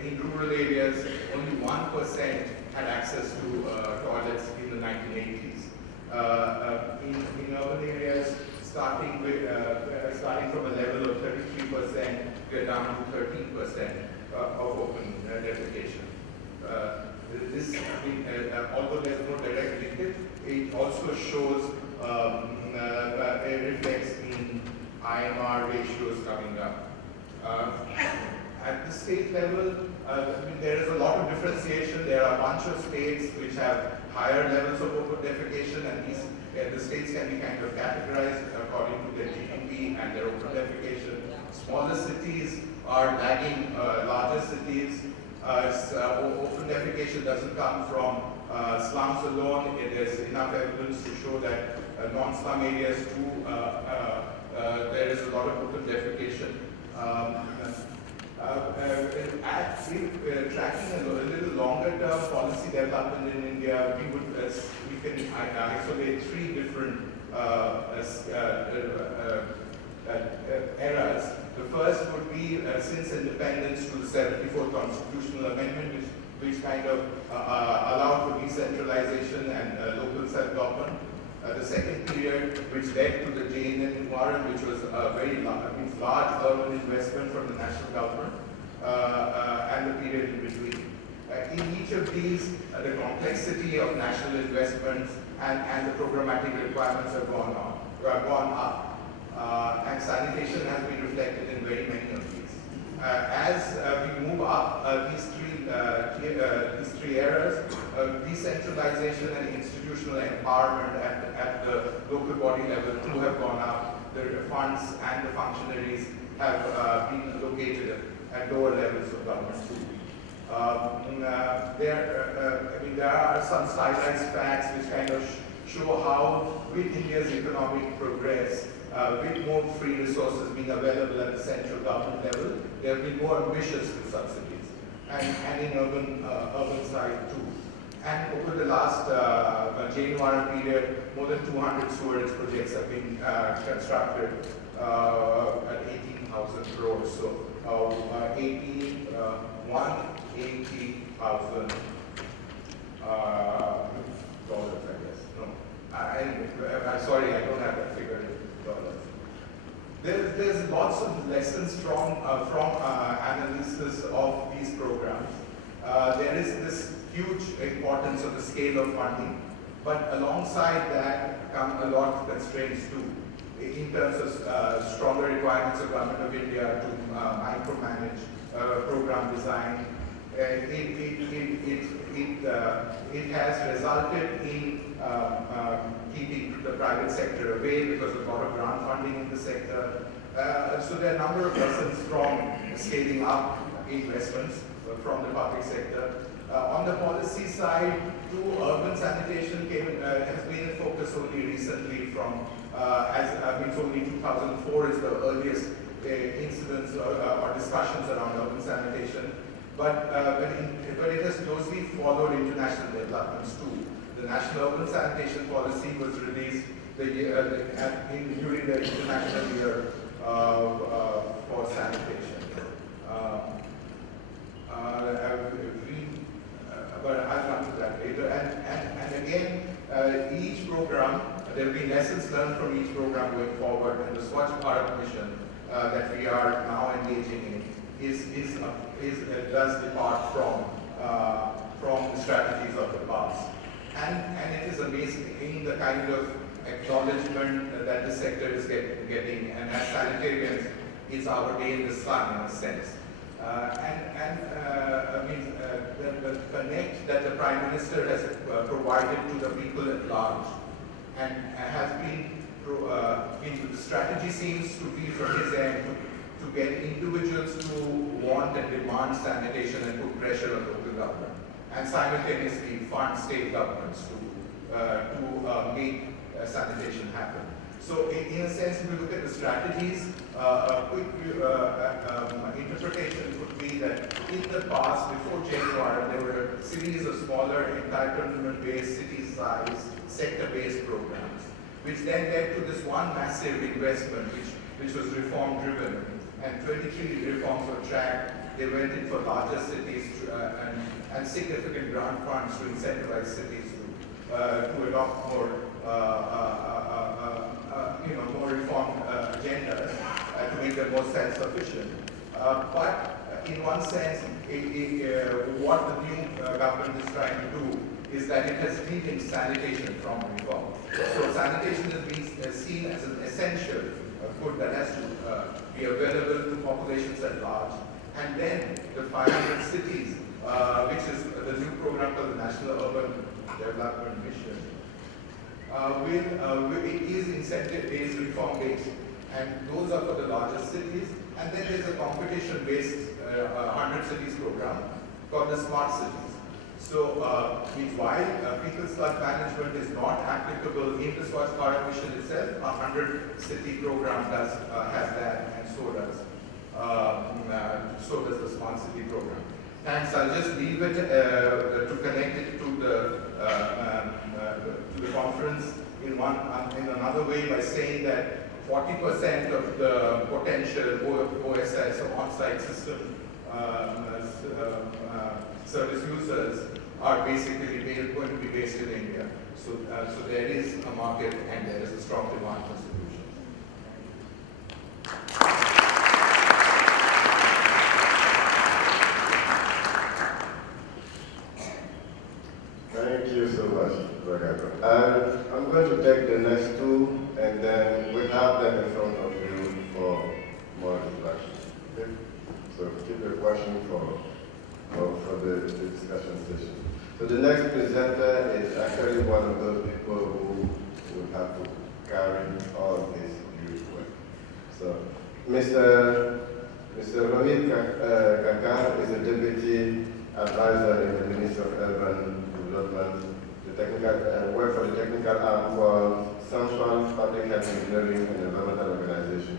in rural areas, only 1% had access to toilets in the 1980s. In urban areas, starting from a level of 33%, we're down to 13% of open defecation. This, although there's no direct linkage, it also shows it reflects in IMR ratios coming up. At the state level, there is a lot of differentiation. There are a bunch of states which have higher levels of open defecation, and the states can be kind of categorized according to their GDP and their open defecation. Smaller cities are lagging larger cities. Open defecation doesn't come from slums alone. There's enough evidence to show that non-slum areas too, there is a lot of open defecation. Tracking a little longer term policy development in India, we can isolate three different eras. The first would be since independence to the 74th Constitutional Amendment, which kind of allowed for decentralization and local self-government. The second period, which led to the JNN warrant, which was a very large urban investment from the national government, and the period in between. In each of these, the complexity of national investments and the programmatic requirements have gone up. And sanitation has been reflected in very many of these. As we move up these three eras, decentralization and institutional empowerment at the local body level too have gone up. The funds and the functionaries have been located at lower levels of government too. There are some stylized facts which kind of show how, with India's economic progress, with more free resources being available at the central government level, there have been more ambitious subsidies, and in urban side too. And over the last January period, more than 200 sewerage projects have been constructed at 18,000 crores. So 180,000 dollars, I guess. I'm sorry, I don't have that figure in dollars. There's lots of lessons from analysis of these programs. There is this huge importance of the scale of funding, but alongside that come a lot of constraints too, in terms of stronger requirements of Government of India to micromanage program design. It has resulted in keeping the private sector away because of a lot of grant funding in the sector. So there are a number of lessons from scaling up investments from the public sector. On the policy side, too, urban sanitation has been in focus only recently from, it's only 2004 is the earliest incidents or discussions around urban sanitation. But it has closely followed international developments too. The National Urban Sanitation Policy was released during the International Year for Sanitation. But I'll come to that later. And again, each program, there will be lessons learned from each program going forward. And the Sludge Bharat mission that we are now engaging in does depart from the strategies of the past. And it is amazing the kind of acknowledgement that the sector is getting, and as sanitarians, it's our day in the sun in a sense. The connect that the Prime Minister has provided to the people at large, and has been, the strategy seems to be from his end to get individuals to want and demand sanitation and put pressure on local government, and simultaneously fund state governments to make sanitation happen. So in a sense, if we look at the strategies, a quick interpretation would be that in the past, before January, there were a series of smaller entitlement-based, city-size, sector-based programs, which then led to this one massive investment, which was reform-driven. And 23 reforms were tracked. They went in for larger cities and significant grant funds to incentivize cities to adopt more reform agendas to make them more self-sufficient. But in one sense, what the new government is trying to do is that it has relinked sanitation from reform. So sanitation is being seen as an essential good that has to be available to populations at large. And then the 500 cities, which is the new program called the National Urban Development Mission, it is incentive-based, reform-based, and those are for the largest cities. And then there's a competition-based 100 cities program called the Smart Cities. So, while fecal sludge management is not applicable in the Sludge Bharat mission itself, a 100-city program has that, and so does the Smart City program. Thanks. I'll just leave it to connect it to the conference in another way by saying that 40% of the potential OSS, or on-site system service users, are basically going to be based in India. So there is a market and there is a strong demand for solutions. Thank you so much, Roberto. I'm going to take the next two, and then we have them in front of you for more introduction. Okay? So keep the question for the discussion session. So the next presenter is actually one of those people who will have to carry all this huge work. So Mr. Rohit Kakar is a deputy advisor in the Ministry of Urban Development, the technical work for the technical arm for Central Public Health Engineering and Environmental Organization.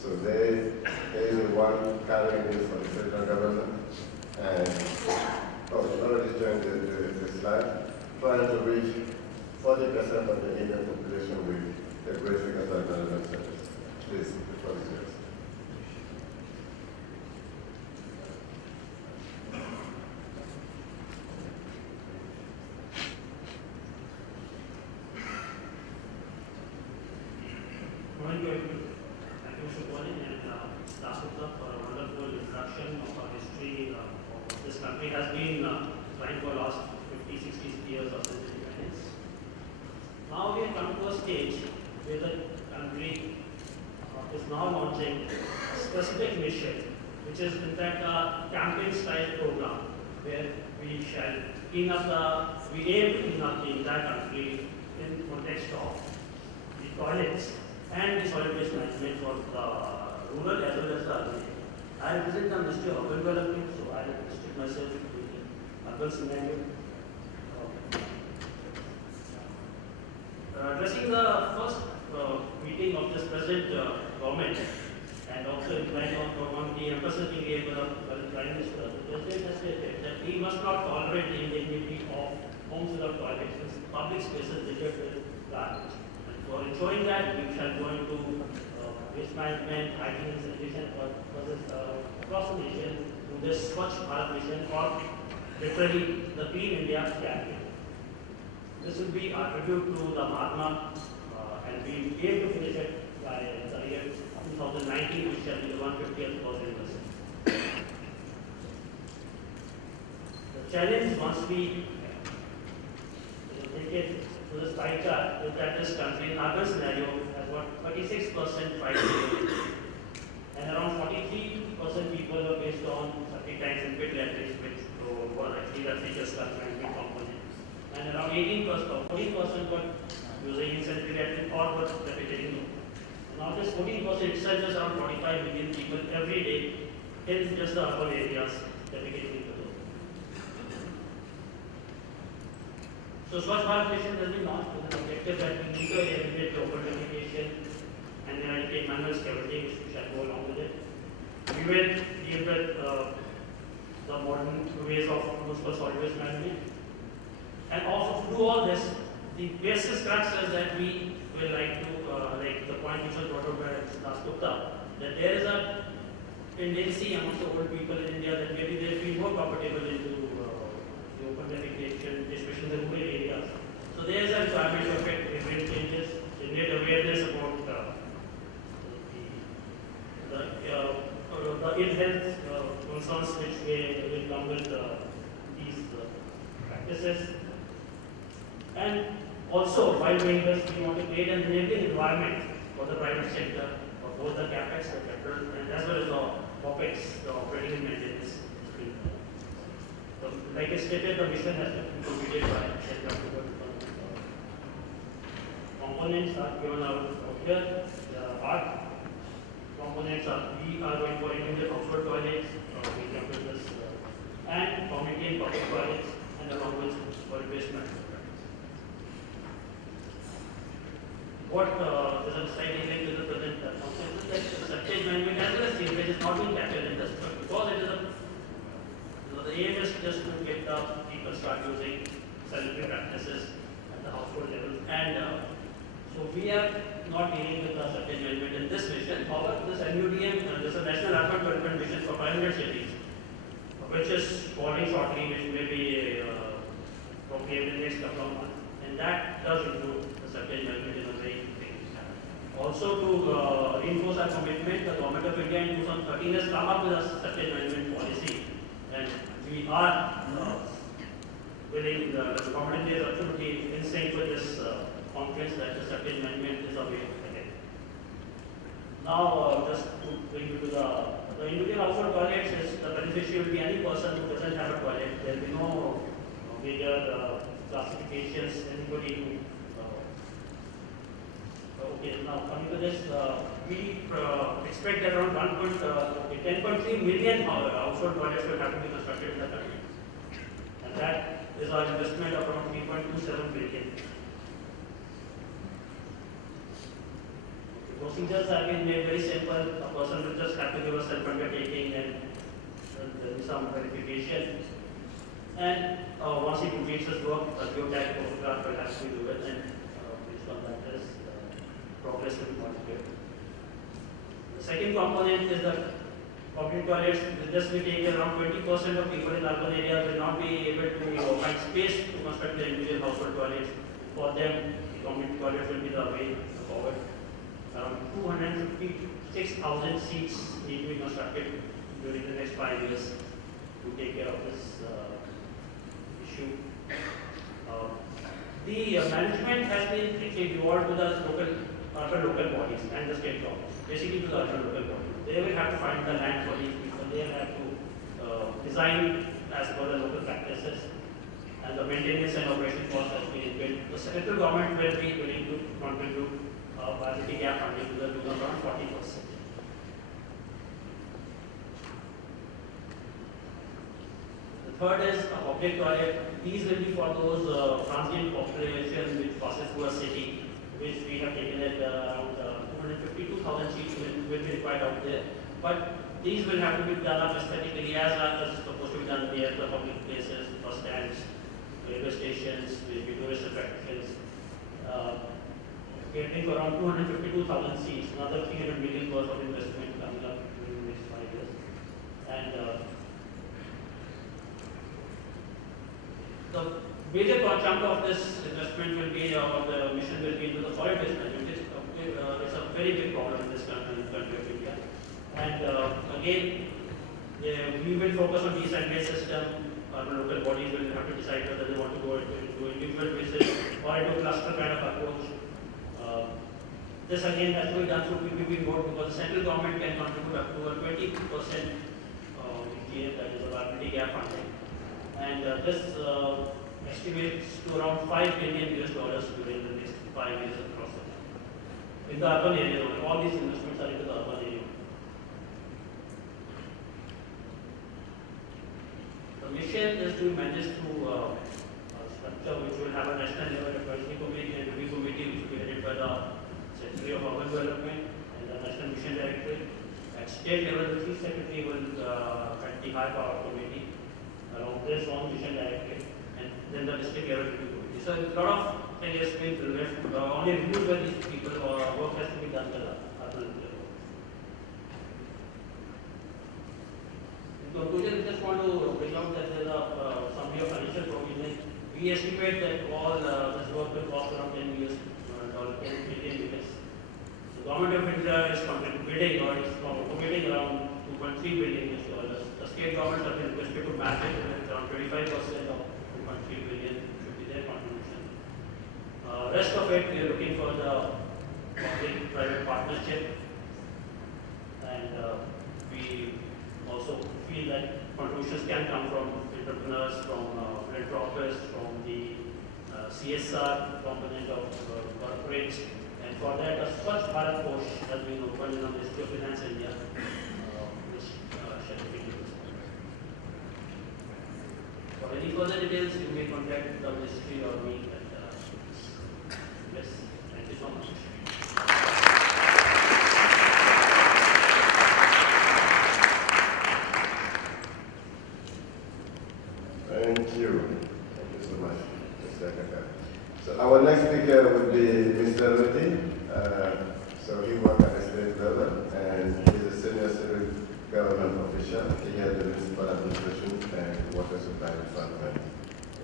So they is the one carrying this for the federal government. And you already joined the slide, trying to reach 40% of the Indian population with a great fecal sludge management service. Please, the floor is yours. Thank you, Shubhani and Dasgupta for a wonderful introduction of our history of this country has been trying for the last 50, 60 years of its independence. Now we have come to a stage where the country is now launching a specific mission, which is in fact a campaign-style program where we shall we aim to clean up the entire country in context of the toilets and the solid waste management for the rural as well as the urban. I represent the Ministry of Urban Development, so I have restricted myself to the urban scenario. Addressing the first meeting of this present government and also implying on the emphasis being given by the Prime Minister, the President has stated that we must not tolerate the indignity of homes without toilets and public spaces littered with garbage. And for ensuring that, we shall go into waste management, hygiene, sanitation process across the nation through this Swachh Bharat mission or literally the Clean India campaign. This will be our tribute to the Mahatma and we aim to finish it by the year 2019, which shall be the 150th anniversary. The challenge once we take it to this pie chart is that this country in urban scenario has got 36% price and around 43% people are based on septic tanks and pit latrines, which were actually the features management component. And around 18% or 14% were using insanitary latrine or were defecating. Now this 14% itself is around 45 million people every day in just the urban areas defecating into those. So Swachh Bharat mission has been launched with the objective that we need to eliminate the open defecation and eradicate manual scavenging, which we shall go along with it. We will deal with the modern ways of municipal solid waste management. And also to do all this, the basis crux is that we will like to, like the point which was brought up by Dasgupta, that there is a tendency amongst the old people in India that maybe they feel more comfortable into the open defecation, especially in the rural areas. So there is a requirement to affect behavioral changes, generate awareness about the ill-health concerns which will come with these practices. And also, while doing this, we want to create an enabling environment for the private sector, for both the capex, the capital, and as well as the OPEX, the operating and maintenance. So, like I stated, the mission has to be completed by September. Components are given out here. The art components are we are going for individual household toilets, we can do this, and community and public toilets, and along with solid waste management. What is a slightly linked to the present concept is that the septic management as well as sewerage is not being captured in this, because it is the aim is just to get the people start using sanitary practices at the household level, and so we are not dealing with the septic management in this mission. However, this NUDM, this is a National Urban Development Mission for 500 cities, which is following shortly, which may be probably in the next couple of months, and that does include the septic management in a very big manner. Also, to reinforce our commitment, the Government of India in 2013 has come up with a septic management policy, and we are willing, the government is absolutely in sync with this conference that the septic management is a way ahead. Now, just to bring you to the individual household toilets, is the beneficiary will be any person who doesn't have a toilet. There will be no major classifications, anybody who. Okay, now coming to this, we expect that around 10.3 million household toilets will have to be constructed in the country. And that is our investment of around 3.27 billion. The procedures have been made very simple. A person will just have to give a self-undertaking and there is some verification. And once he completes his work, a geotag photograph will have to do it, and based on that, progress will be monitored. The second component is the public toilets. With this, we take around 20% of people in urban areas will not be able to find space to construct their individual household toilets. For them, the community toilets will be the way forward. Around 56,000 seats need to be constructed during the next 5 years to take care of this issue. The management has been devolved to the ultra-local bodies and the state governments, basically to the ultra-local bodies. They will have to find the land for these people. They will have to design as per the local practices, and the maintenance and operation cost has been built. The central government will be willing to contribute viability gap funding to the tune of around 40%. The third is a public toilet. These will be for those transient population which passes through a city, which we have taken at around 252,000 seats will be required out there. But these will have to be done up aesthetically as is supposed to be done near the public places, bus stands, railway stations, maybe tourist attractions. We are taking around 252,000 seats, another 300 million worth of investment coming up during the next 5 years. And the major chunk of this investment will be, or the mission will be into the solid waste management. It's a very big problem in this country of India. And again, we will focus on decentralized system. Local bodies will have to decide whether they want to go into individual basis or into cluster kind of approach. This again has to be done through PPP mode because the central government can contribute up to a 20% that is a viability gap funding. And this estimates to around $5 billion during the next 5 years across the country. In the urban areas, all these investments are into the urban area. The mission is to manage through a structure which will have a national level advisory committee and review committee which will be headed by the Secretary of Urban Development and the National Mission Directorate. At state level, the Chief Secretary will head the High Power Committee along this on Mission Directorate, and then the district level review committee. So a lot of things has been left, only reviewed by these people or work has to be done by the urban level. In conclusion, we just want to bring out that there are some of financial provision. We estimate that all this work will cost around $10 billion. The government of India is bidding or is committing around $2.3 billion. The state governments have been requested to match it with around 25% of $2.3 billion should be their contribution. Rest of it, we are looking for the public-private partnership, and we also feel that contributions can come from entrepreneurs, from philanthropists, from the CSR component of corporates, and for that a Sludge Bharat Kosh has been opened in the Ministry of Finance India, which shall be used. For any further details, you may contact the ministry or me. Yes, thank you so much. Thank you. Thank you so much, Mr. Kaka. So our next speaker will be Mr. Rudy. So he works at the state level and he's a senior civil government official. He has the municipal administration and water supply department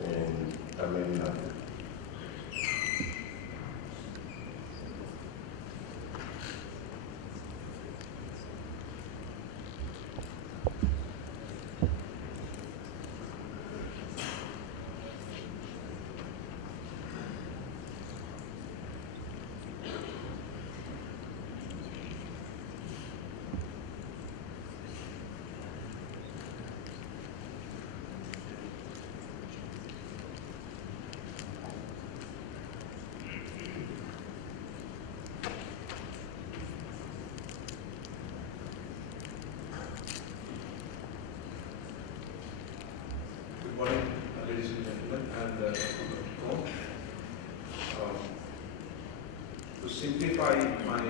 in Tamil Nadu. Good morning, ladies and gentlemen, and to simplify my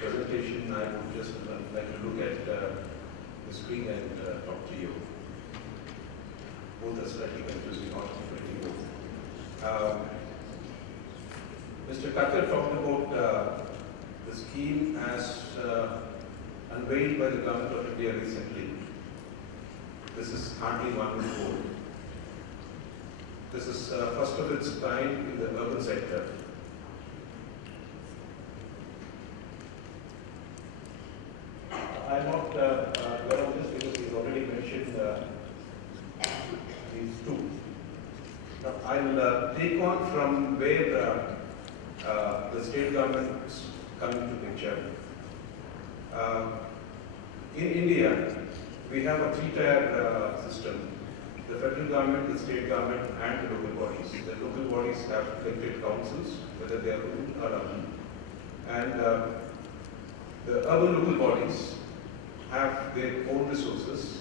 presentation, I would just like to look at the screen and talk to you. Both are slightly confusing, not completely both. Mr. Kathir talked about the scheme as unveiled by the Government of India recently. This is hardly one before. This is first of its kind in the urban sector. I'll not dwell on this because he's already mentioned these two. Now, I'll take on from where the state governments come into picture. In India, we have a three-tier system. The federal government, the state government, and the local bodies. The local bodies have elected councils, whether they are rural or urban. And the urban local bodies have their own resources,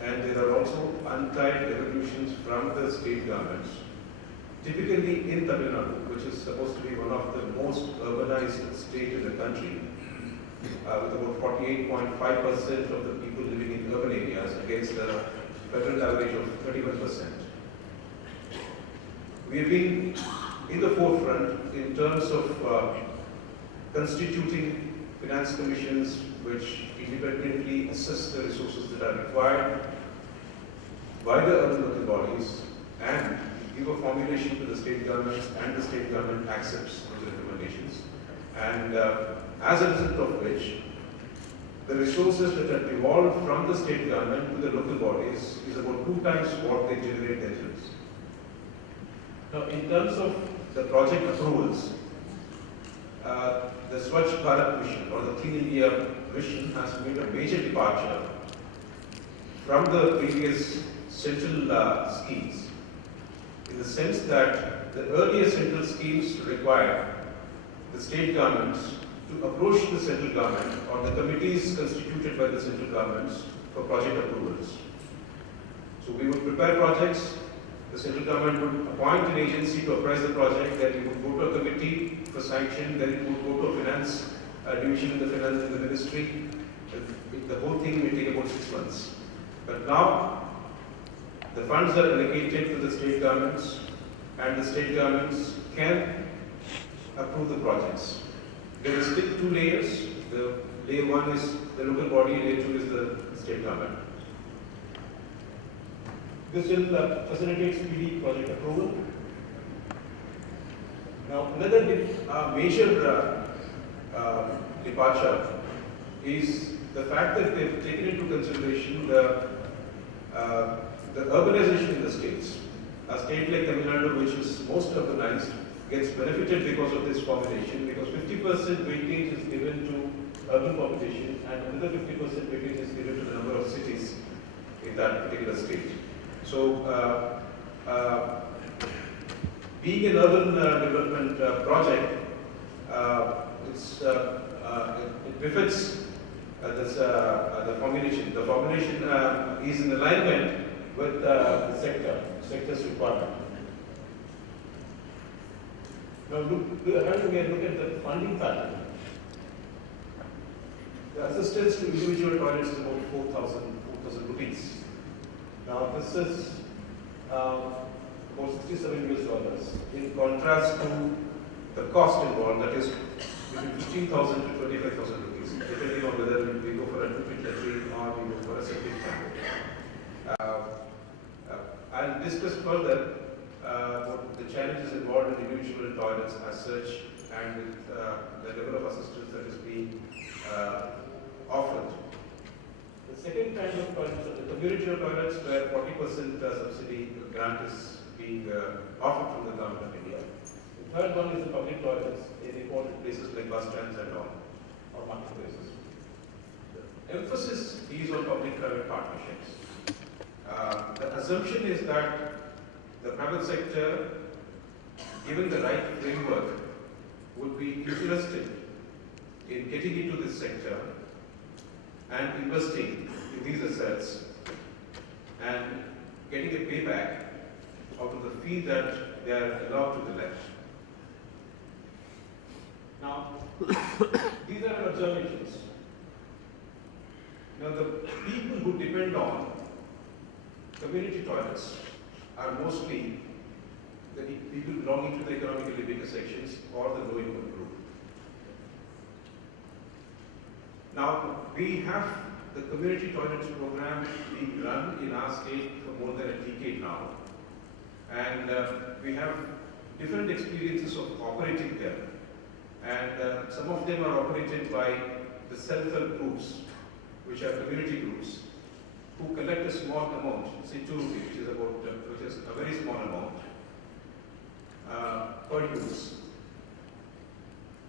and there are also untied devolutions from the state governments. Typically in Tamil Nadu, which is supposed to be one of the most urbanized states in the country, with about 48.5% of the people living in urban areas against a federal average of 31%. We have been in the forefront in terms of constituting finance commissions which independently assess the resources that are required by the urban local bodies and give a formulation to the state governments, and the state government accepts those recommendations. And as a result of which, the resources that are devolved from the state government to the local bodies is about 2 times what they generate themselves. Now, in terms of the project approvals, the Sludge mission or the Clean India mission has made a major departure from the previous central schemes, in the sense that the earlier central schemes required the state governments to approach the central government or the committees constituted by the central governments for project approvals. So we would prepare projects, the central government would appoint an agency to appraise the project, then it would go to a committee for sanction, then it would go to a finance division in the ministry. The whole thing may take about 6 months. But now, the funds are allocated to the state governments, and the state governments can approve the projects. There are still 2 layers. The layer 1 is the local body, layer 2 is the state government. This will facilitate speedy project approval. Now, another major departure is the fact that they've taken into consideration the urbanization in the states. A state like Tamil Nadu, which is most urbanized, gets benefited because of this formulation, because 50% weightage is given to urban population and another 50% weightage is given to the number of cities in that particular state. So, being an urban development project, it befits the formulation. The formulation is in alignment with the sector's requirement. Now, look at the funding pattern. The assistance to individual toilets is about 4,000 rupees. Now, this is about $67 US, in contrast to the cost involved, that is between 15,000 to 25,000 rupees, depending on whether we go for a two-pit latrine or we go for a septic tank. I'll discuss further what the challenges involved in individual toilets as such, and with the level of assistance that is being offered. The second kind of toilets are the community toilets, where 40% subsidy grant is being offered from the government of India. The third one is the public toilets in important places like bus stands and all, or marketplaces. The emphasis is on public-private partnerships. The assumption is that the private sector, given the right framework, would be interested in getting into this sector and investing in these assets and getting a payback out of the fee that they are allowed to collect. Now, these are our observations. Now, the people who depend on community toilets are mostly the people belonging to the economically weaker sections or the low-income group. Now, we have the community toilets program being run in our state for more than a decade now. And we have different experiences of operating them. And some of them are operated by the self-help groups which are community groups, who collect a small amount, say 2 rupees, which is a very small amount, per use,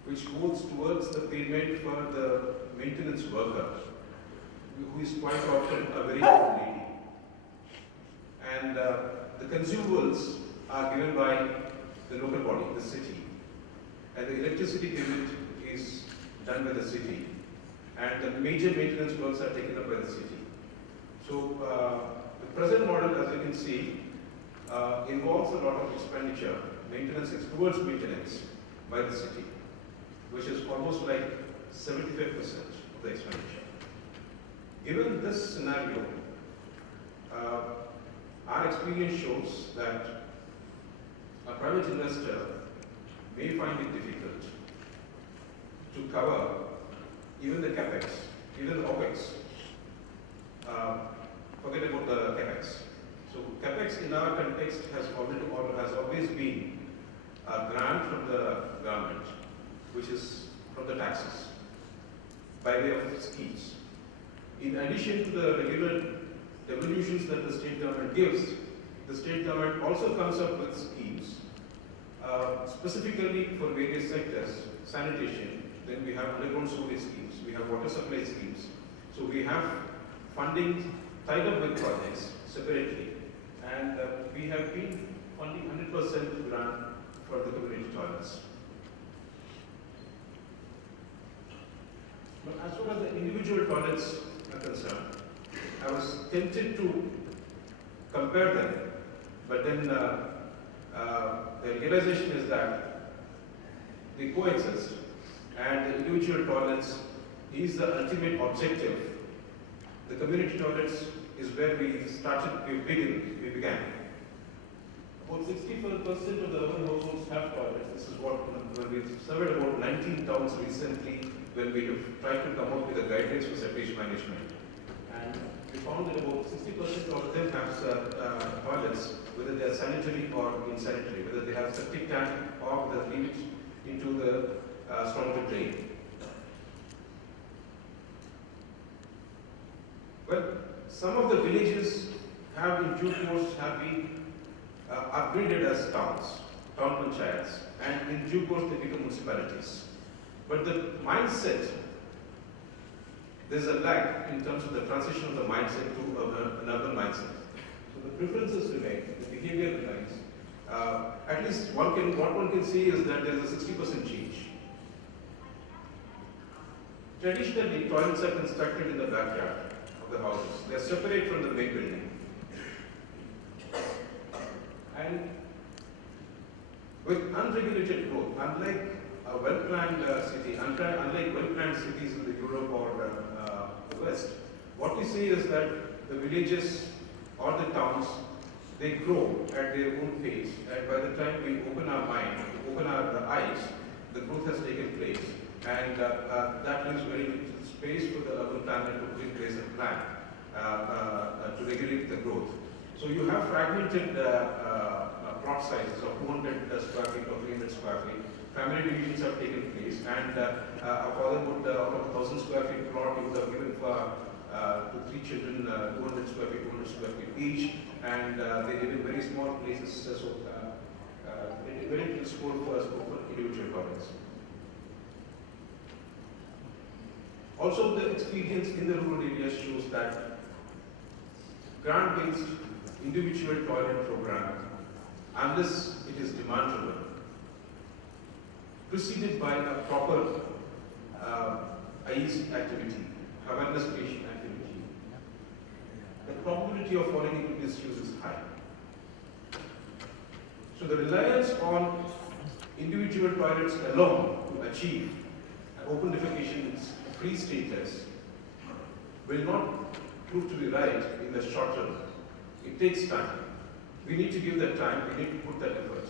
which goes towards the payment for the maintenance worker, who is quite often a very old lady. And the consumables are given by the local body, the city. And the electricity payment is done by the city. And the major maintenance works are taken up by the city. So the present model, as you can see, involves a lot of expenditure, maintenance, towards maintenance by the city, which is almost like 75% of the expenditure. Given this scenario, our experience shows that a private investor may find it difficult to cover even the capex, even the opex. Forget about the capex. So capex in our context has always been a grant from the government, which is from the taxes, by way of schemes. In addition to the regular devolutions that the state government gives, the state government also comes up with schemes specifically for various sectors, sanitation, then we have underground sewage schemes, we have water supply schemes. So we have funding tied up with projects separately, and we have been funding 100% grant for the community toilets. But as far as the individual toilets are concerned, I was tempted to compare them, but then the realization is that they coexist, and the individual toilets is the ultimate objective. The community toilets is where we began. About 64% of the urban households have toilets. This is what, when we surveyed about 19 towns recently, when we have tried to come up with the guidelines for septic management. And we found that about 60% of them have toilets, whether they are sanitary or insanitary, whether they have septic tank or whether they leave it into the stormwater drain. Well, some of the villages have in due course have been upgraded as towns, town panchayats, and in due course they become municipalities. But the mindset, there's a lag in terms of the transition of the mindset to an urban mindset. So the preferences remain, the behavior remains. At least what one can see is that there is a 60% change. Traditionally, toilets are constructed in the backyard of the houses. They are separate from the main building. And with unregulated growth, unlike a well-planned city, unlike well-planned cities in the Europe or the West, what we see is that the villages or the towns, they grow at their own pace, and by the time we open our mind, open our eyes, the growth has taken place, and that leaves very little space for the urban planner to put in place a plan to regulate the growth. So you have fragmented plot sizes of 200 square feet or 300 square feet. Family divisions have taken place, and a father would, out of 1,000 square feet plot, he would have given for to 3 children 200 square feet, 200 square feet each, and they live in very small places, so very little scope for individual toilets. Also, the experience in the rural areas shows that grant-based individual toilet program, unless it is demand-driven, preceded by a proper IEC activity, awareness creation activity, the probability of falling into misuse is high. So the reliance on individual toilets alone to achieve an open defecation free status will not prove to be right in the short term. It takes time. We need to give that time, we need to put that effort.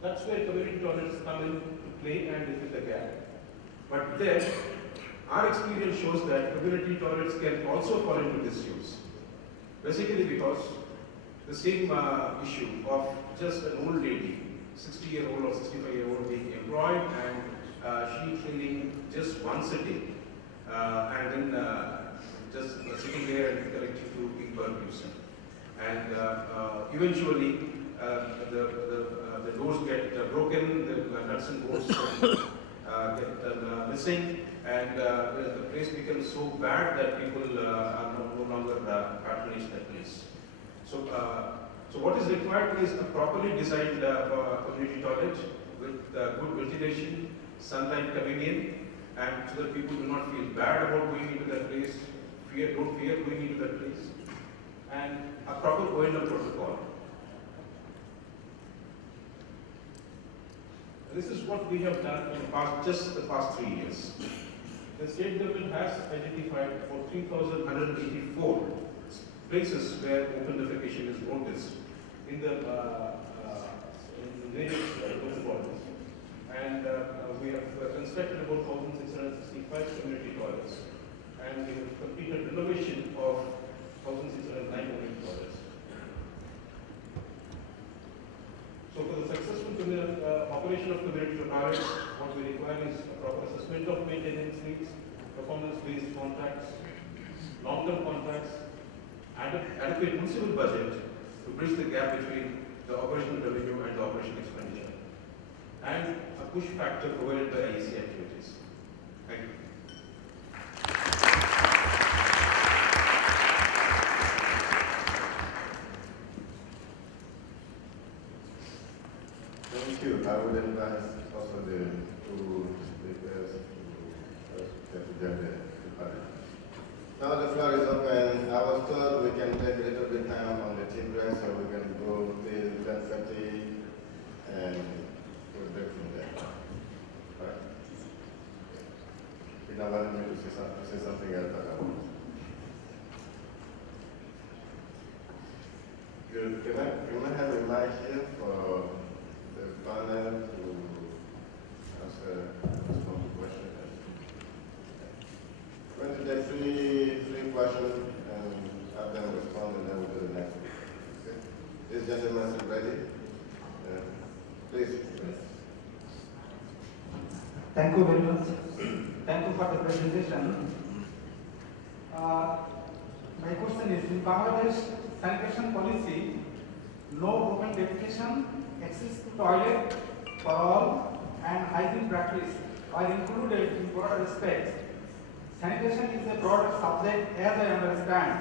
That's where community toilets come into play and they fill the gap. But then, our experience shows that community toilets can also fall into disuse. Basically because the same issue of just an old lady, 60-year-old or 65-year-old being employed and she cleaning just once a day and then just sitting there and collecting to big bulk use. And eventually, the doors get broken, the nuts and bolts get missing, and the place becomes so bad that people are no longer patronage that place. So what is required is a properly designed community toilet with good ventilation, sunlight coming in, and so that people do not feel bad about going into that place, don't fear going into that place, and a proper O&M protocol. This is what we have done in just the past 3 years. The state government has identified about 3,184 places where open defecation is noticed in the various local bodies. And we have constructed about 1,665 community toilets. And we have completed renovation of 1,609 community toilets. So for the successful operation of community toilets, what we require is a proper assessment of maintenance needs, performance-based contracts, long-term contracts, adequate municipal budget to bridge the gap between the operational revenue and the operational expenditure, and a push factor provided by IEC activities. Thank you. Thank you. I would advise also the two speakers to get the Now the floor is open. I was told we can take a little bit time on the tea break, so we can go till 10:30 and we'll break from there. All right? You now wanted me to say something else about. Good. Can I have a mic here for the panel to answer some questions? We're going to take three questions and have them respond, and then we'll do the next one. Okay? This gentleman is ready. Please. Thank you very much. Thank you for the presentation. My question is, in Bangladesh sanitation policy, no open defecation, access to toilet for all, and hygiene practice are included in broad respects. Sanitation is a broader subject as I understand.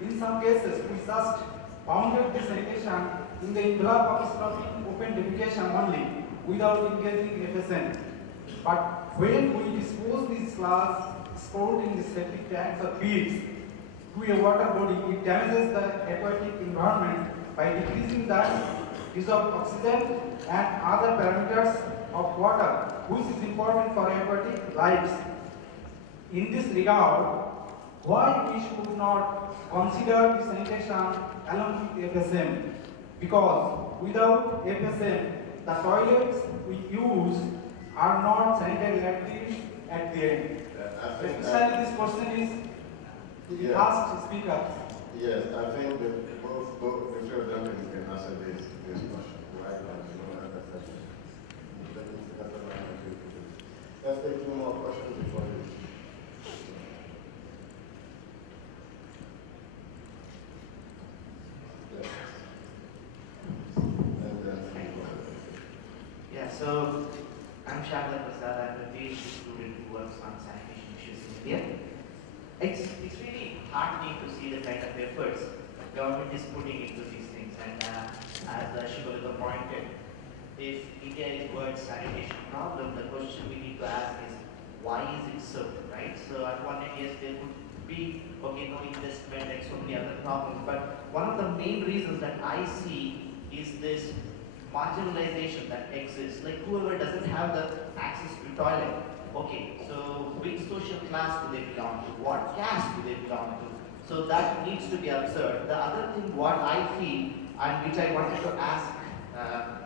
In some cases, we just bounded the sanitation in the envelope of stopping open defecation only without engaging FSM. But when we dispose these sludge stored in the septic tanks or pits to a water body, it damages the aquatic environment by decreasing the use of oxygen and other parameters of water, which is important for aquatic lives. In this regard, why we should not consider the sanitation along with FSM? Because without FSM, the toilets we use are not sanitary active at the end. Especially this question is to the last speaker. Yes, I think that both the three of them can answer this question. Right now, let's take two more questions before you. Yeah, so I'm Shabla Prasad. I'm a PhD student who works on sanitation issues in India. It's really heartening to see the kind of efforts the government is putting into these things. And as Shivalika pointed, if India is world sanitation problem, the question we need to ask is, why is it so, right? So at one end, yes, there could be, okay, no investment and so many other problems. But one of the main reasons that I see is this marginalization that exists. Like whoever doesn't have the access to toilet, okay, so which social class do they belong to? What caste do they belong to? So that needs to be observed. The other thing what I feel, and which I wanted to ask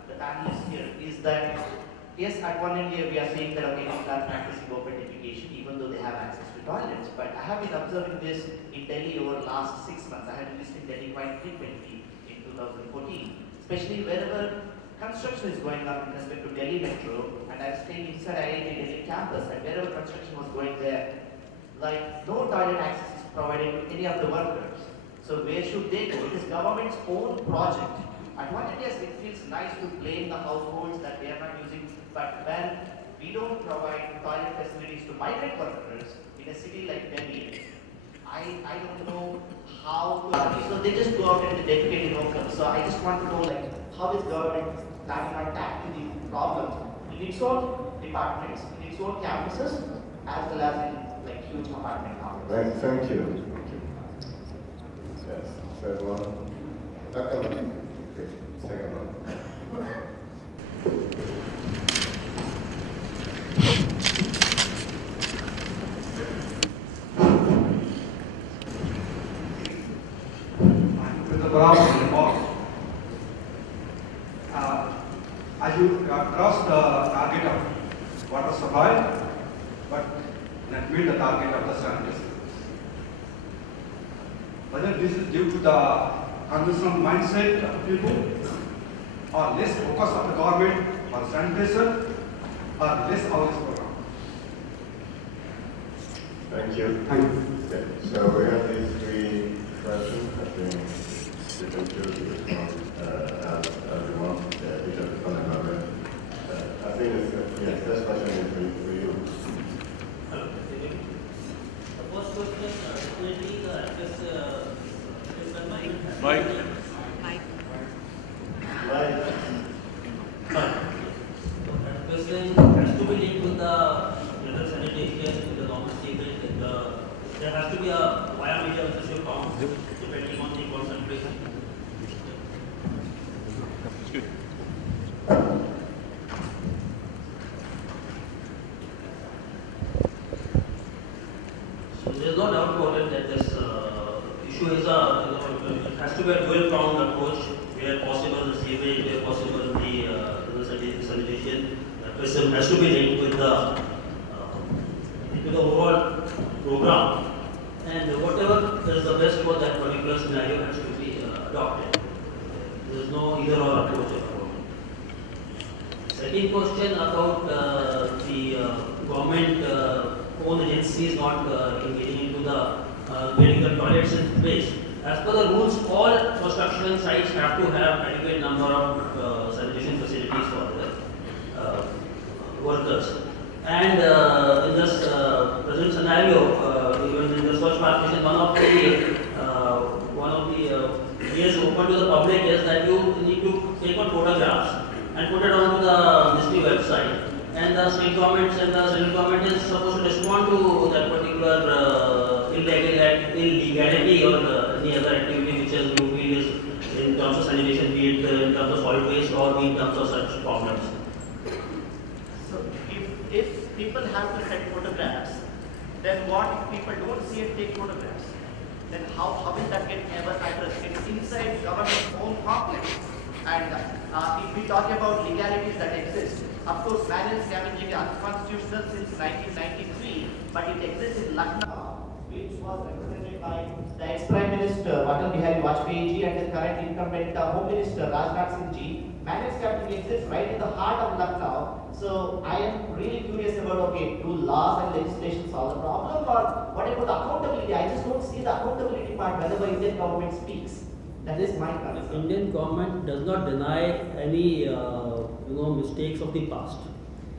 the panelists here, is that yes, at one end here we are saying that okay, people are practicing open defecation even though they have access to toilets. But I have been observing this in Delhi over the last 6 months. I have been visiting Delhi quite frequently in 2014, especially wherever construction is going on with respect to Delhi Metro, and I'm staying inside IIT Delhi campus, and wherever construction was going there, like no toilet access is provided to any of the workers. So where should they go? It is government's own project. At one end, yes, it feels nice to blame the households that they are not using, but when we don't provide toilet facilities to migrant workers in a city like Delhi, I don't know how to, so they just go out and they defecate in locals. So I just want to know, like, how is government planning on tackling the problem in its own departments, in its own campuses, as well as in like huge apartment complexes? Thank you. Yes, third one. Okay, second one. With the graph report, as you cross the target of water supply, but not meet the target of the sanitation. Whether this is due to the conventional mindset of people, or less focus of the government on sanitation, or less awareness program. Thank you. Thank you. Okay, so we have these three questions. I think you can choose to respond as you want. Each of the comment about I think yes, this question is for you. The first question, definitely the address is the Mike. Mike. Question has to be linked with the general sanitation, with the normal sewage, and there has to be a wire measure which is found depending on the concentration. So there is no doubt about it that this issue is it has to be a dual-pronged approach, where possible the sewage, where possible the sanitation. FSM has to be linked with the overall program, and whatever is the best for that particular scenario has to be adopted. There is no either or approach about it. Second question about the government own agencies not engaging into the getting the toilets in place. As per the rules, all construction sites have to have adequate number of sanitation facilities for the workers. And in this present scenario, even in the Sludge participation, one of the ways open to the public is that you need to take out photographs and put it onto the ministry website. And the state governments and the central government is supposed to respond to that particular illegality or any other activity which is in terms of sanitation, be it in terms of solid waste or be in terms of such problems. So if people have to take photographs, then what if people don't see and take photographs? Then how will that get ever addressed? It's inside government's own complex. And if we talk about legalities that exist, of course, manual scavenging is unconstitutional since 1993, but it exists in Lucknow, which was represented by the ex-Prime Minister Atal Bihari Vajpayee ji and the current incumbent Home Minister Rajnath Singh ji. Manual scavenging exists right in the heart of Lucknow. So I am really curious about, okay, do laws and legislation solve the problem, or what about the accountability? I just don't see the accountability part whenever Indian government speaks. That is my concern. The Indian government does not deny any mistakes of the past.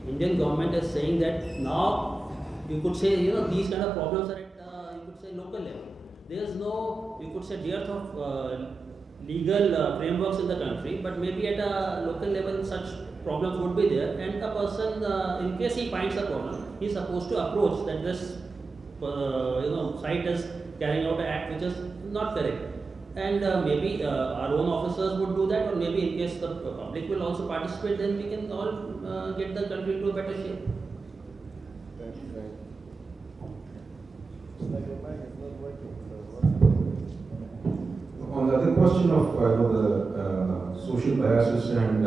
Indian government is saying that now you could say these kind of problems are at you could say local level. There is no, you could say, dearth of legal frameworks in the country, but maybe at a local level such problems would be there, and a person in case he finds a problem, he is supposed to approach that this site is carrying out an act which is not correct. And maybe our own officers would do that, or maybe in case the public will also participate, then we can all get the country into a better shape. Thank you. On the other question of the social biases and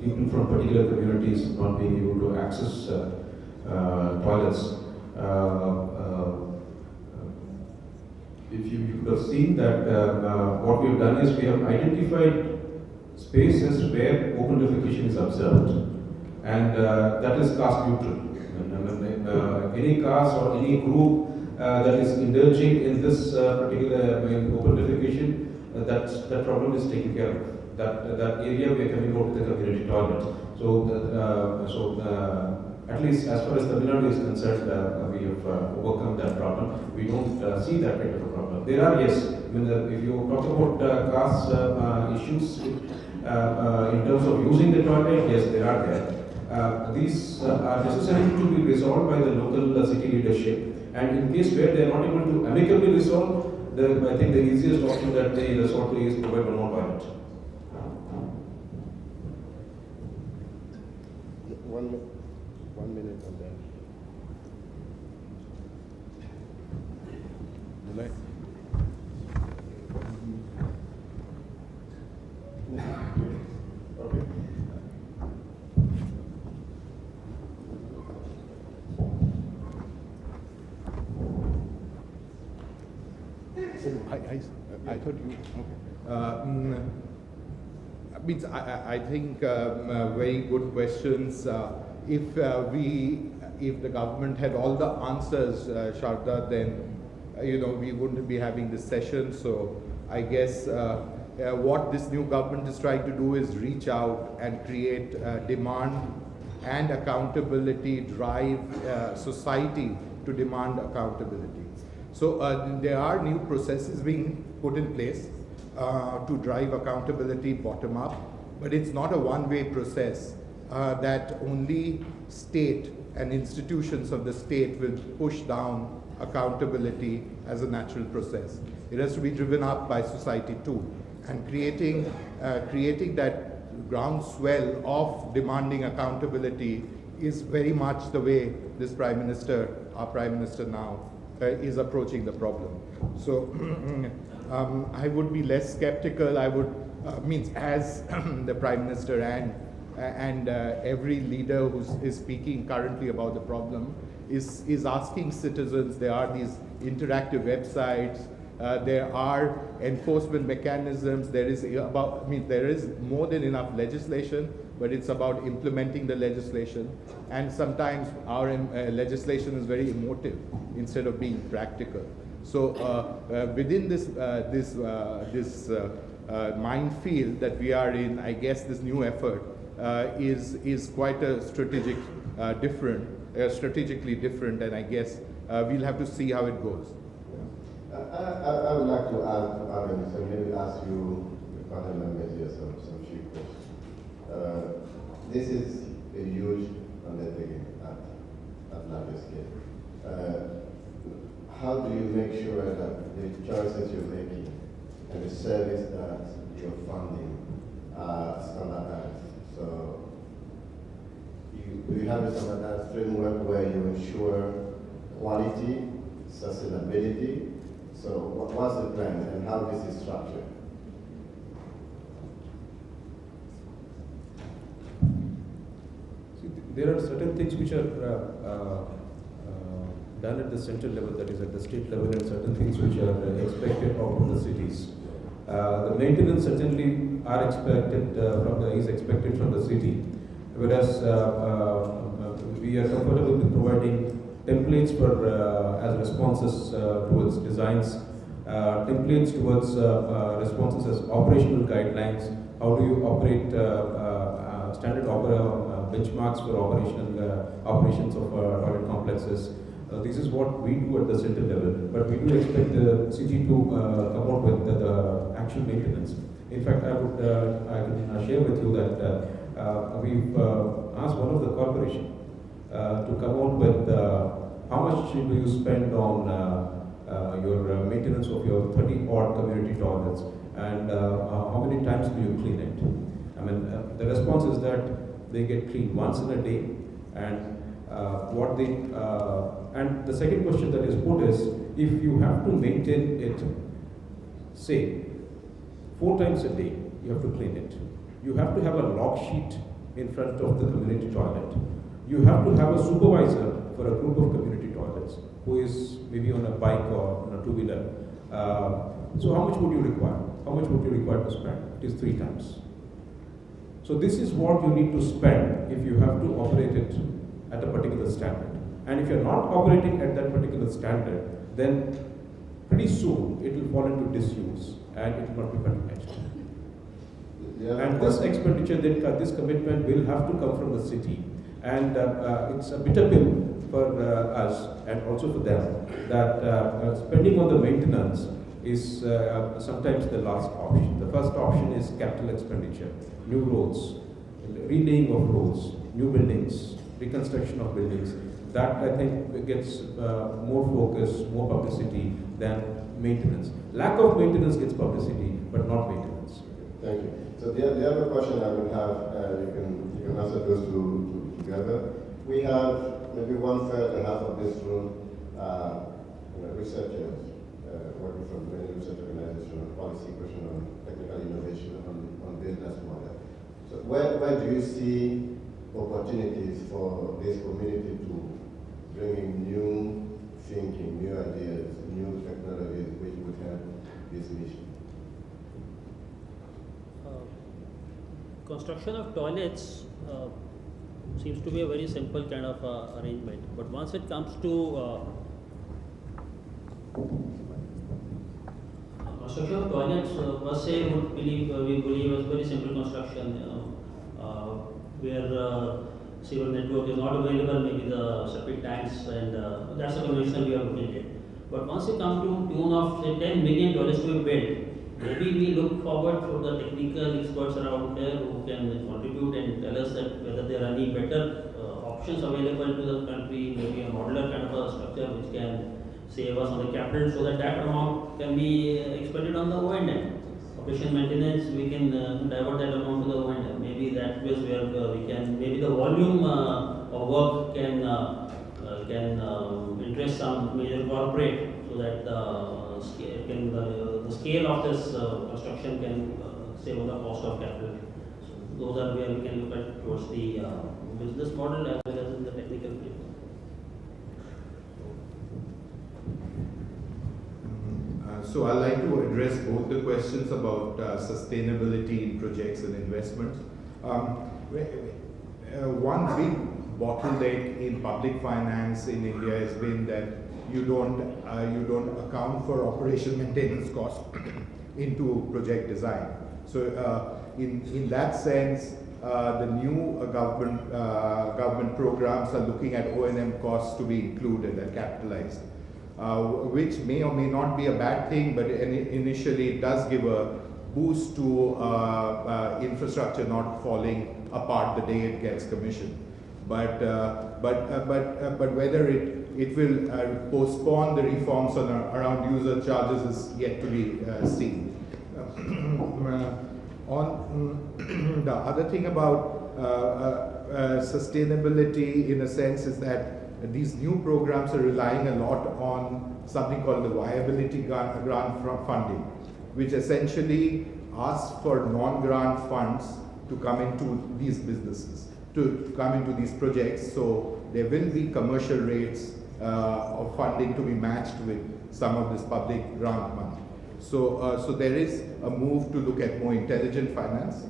people from particular communities not being able to access toilets, if you could have seen that what we have done is we have identified spaces where open defecation is observed, and that is caste neutral. Any caste or any group that is indulging in this particular open defecation, that problem is taken care of. That area we are coming out with the community toilet. So at least as far as Tamil Nadu is concerned, we have overcome that problem. We don't see that kind of a problem. There are, yes, if you talk about caste issues in terms of using the toilet, yes, there are there. These are necessary to be resolved by the local city leadership. And in case where they are not able to amicably resolve, I think the easiest option that they resort to is provide one more toilet. 1 minute on that. I thought you. Okay. Means I think very good questions. If the government had all the answers, Sharda, then we wouldn't be having this session. So I guess what this new government is trying to do is reach out and create demand and accountability, drive society to demand accountability. So there are new processes being put in place to drive accountability bottom up, but it's not a one-way process that only state and institutions of the state will push down accountability as a natural process. It has to be driven up by society too, and creating that groundswell of demanding accountability is very much the way this Prime Minister, our Prime Minister now, is approaching the problem. So I would be less skeptical. I would as the Prime Minister and every leader who is speaking currently about the problem is asking citizens. There are these interactive websites. There are enforcement mechanisms. There is more than enough legislation, but it's about implementing the legislation. And sometimes our legislation is very emotive instead of being practical. So within this minefield that we are in, I guess this new effort is quite a strategically different, and I guess we'll have to see how it goes. I would like to add, so maybe ask you, the panel members here, some few questions. This is a huge undertaking at larger scale. How do you make sure that the choices you're making and the service that you're funding are standardized? So do you have a standardized framework where you ensure quality, sustainability? So what's the plan and how this is structured? See, there are certain things which are done at the central level, that is at the state level, and certain things which are expected of the cities. The maintenance certainly is expected from the city, whereas we are comfortable with providing templates for as responses towards designs, templates towards responses as operational guidelines. How do you operate standard benchmarks for operations of toilet complexes? This is what we do at the central level, but we do expect the city to come out with the actual maintenance. In fact, I can share with you that we've asked one of the corporation to come out with how much do you spend on your maintenance of your 30-odd community toilets, and how many times do you clean it? I mean, the response is that they get cleaned once in a day, and and the second question that is put is, if you have to maintain it, say, 4 times a day, you have to clean it. You have to have a log sheet in front of the community toilet. You have to have a supervisor for a group of community toilets who is maybe on a bike or on a two-wheeler. So how much would you require? How much would you require to spend? It is 3 times. So this is what you need to spend if you have to operate it at a particular standard. And if you're not operating at that particular standard, then pretty soon it will fall into disuse and it will not be managed. And this expenditure, this commitment will have to come from the city. And it's a bitter pill for us and also for them that spending on the maintenance is sometimes the last option. The first option is capital expenditure, new roads, relaying of roads, new buildings, reconstruction of buildings. That I think gets more focus, more publicity than maintenance. Lack of maintenance gets publicity, but not maintenance. Thank you. So the other question I would have, you can answer those two together. We have maybe 1/3 and half of this room researchers working from many research organizations on policy question on technical innovation on business model. So where do you see opportunities for this community to bring in new thinking, new ideas, new technologies which would help this mission? Construction of toilets seems to be a very simple kind of arrangement, but once it comes to construction of toilets, per se, we believe is very simple construction, where sewer network is not available, maybe the septic tanks, and that's a conventional way of looking at it. But once you come to tune of say 10 million toilets to be built, maybe we look forward for the technical experts around there who can contribute and tell us that whether there are any better options available to the country, maybe a modular kind of a structure which can save us on the capital so that amount can be expended on the O&M. Operation maintenance, we can divert that amount to the O&M. Maybe that is where we can, maybe the volume of work can interest some major corporate so that the scale of this construction can save on the cost of capital. So those are where we can look at towards the business model as well as in the technical field. So I'd like to address both the questions about sustainability in projects and investments. One big bottleneck in public finance in India has been that you don't account for operation maintenance costs into project design. So in that sense, the new government programs are looking at O&M costs to be included and capitalized. Which may or may not be a bad thing, but initially it does give a boost to infrastructure not falling apart the day it gets commissioned. But whether it will postpone the reforms around user charges is yet to be seen. On the other thing about sustainability, in a sense, is that these new programs are relying a lot on something called the viability grant funding, which essentially asks for non-grant funds to come into these businesses, to come into these projects. So there will be commercial rates of funding to be matched with some of this public grant money. So there is a move to look at more intelligent finance,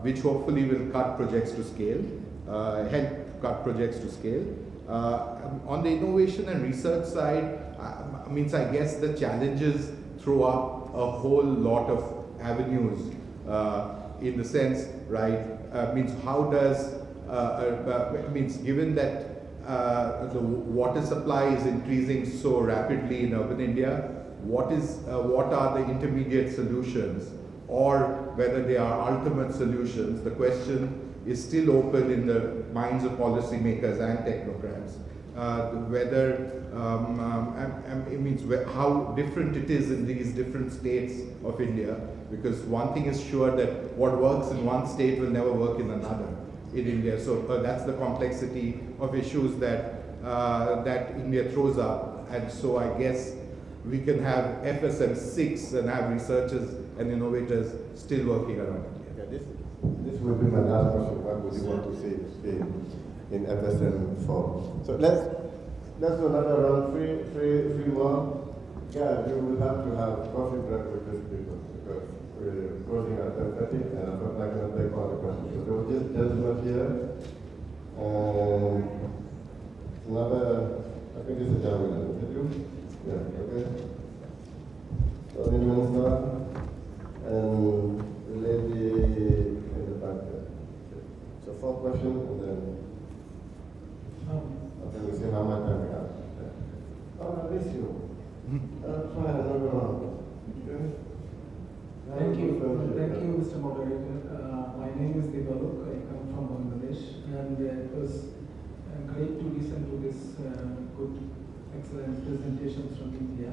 which hopefully will cut projects to scale, help cut projects to scale. On the innovation and research side, I guess the challenges throw up a whole lot of avenues in the sense, right? How does, given that the water supply is increasing so rapidly in urban India, what are the intermediate solutions, or whether they are ultimate solutions? The question is still open in the minds of policymakers and technocrats. How different it is in these different states of India, because one thing is sure that what works in one state will never work in another in India. So that's the complexity of issues that India throws up. And so I guess we can have FSM3 and have researchers and innovators still working around India. This will be my last question. What would you want to see in FSM4? So let's do another round, three more. Yeah, you will have to have coffee break with these people because we're closing at 10:30 and I'm not going to take all the questions. So there was just gentleman here. Another, I think this is a gentleman. Is it you? Yeah, okay. So, Minister, and the lady in the back there. So, fourth question, and then I think we see how much time we have. Oh, I miss you. Fine, no problem. Thank you, Mr. Moderator. My name is Devalok. I come from Bangladesh, and it was great to listen to this good, excellent presentations from India.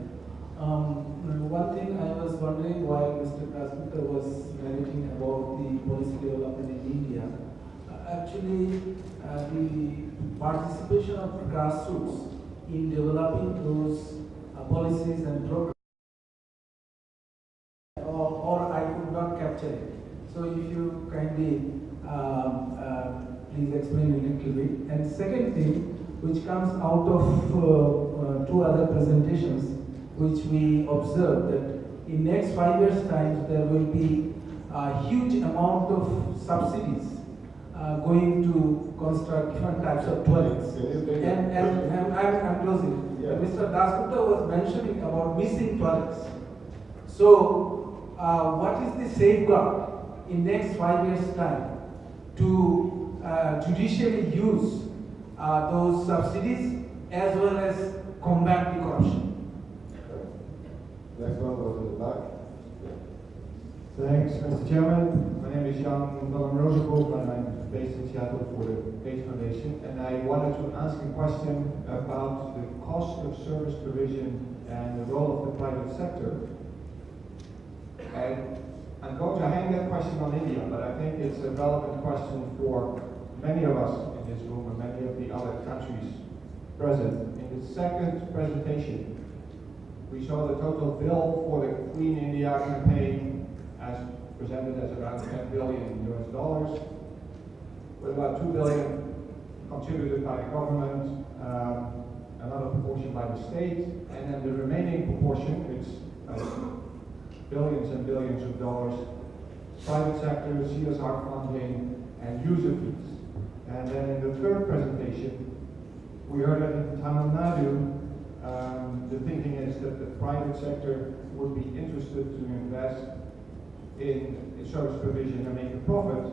One thing I was wondering while Mr. Dasgupta was narrating about the policy development in India, actually the participation of grassroots in developing those policies and programs, or I could not capture it. So if you kindly please explain a little bit. And second thing, which comes out of two other presentations, which we observed that in next 5 years' time there will be a huge amount of subsidies going to construct different types of toilets. And I'm closing. Yeah. Mr. Dasgupta was mentioning about missing toilets. So, what is the safeguard in next 5 years' time to judicially use those subsidies as well as combat the corruption? Next one goes in the back. Thanks, Mr. Chairman. My name is Jan Willem Rozenboom, and I'm based in Seattle for the Gates Foundation. And I wanted to ask a question about the cost of service provision and the role of the private sector. And I'm going to hang that question on India, but I think it's a relevant question for many of us in this room and many of the other countries present. In the second presentation, we saw the total bill for the Clean India campaign as presented as around $10 billion, with about $2 billion contributed by the government, another proportion by the state, and then the remaining proportion, which billions and billions of dollars, private sector, CSR funding, and user fees. And then in the third presentation, we heard that in Tamil Nadu, the thinking is that the private sector would be interested to invest in service provision and make a profit.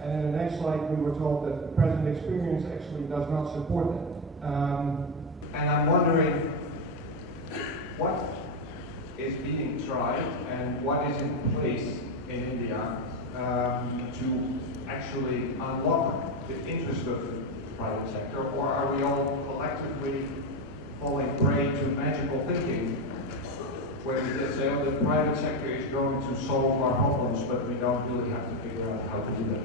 And in the next slide, we were told that the present experience actually does not support that. And I'm wondering what is being tried and what is in place in India to actually unlock the interest of the private sector, or are we all collectively falling prey to magical thinking where we just say, oh, the private sector is going to solve our problems, but we don't really have to figure out how to do that.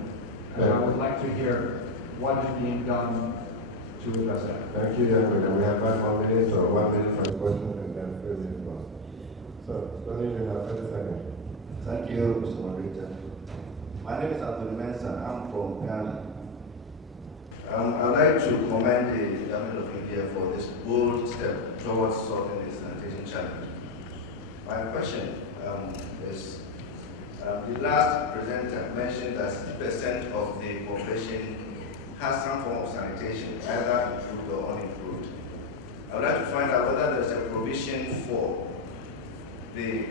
And I would like to hear what is being done to address that. Thank you, Jan. We have 5 more minutes or 1 minute for the question and then further response. So, Tony, you have 30 seconds. Thank you, Mr. Moderator. My name is Abdul Mensa. I'm from Ghana. I'd like to commend the government of India for this bold step towards solving the sanitation challenge. My question is, the last presenter mentioned that 60% of the population has some form of sanitation, either improved or unimproved. I would like to find out whether there's a provision for the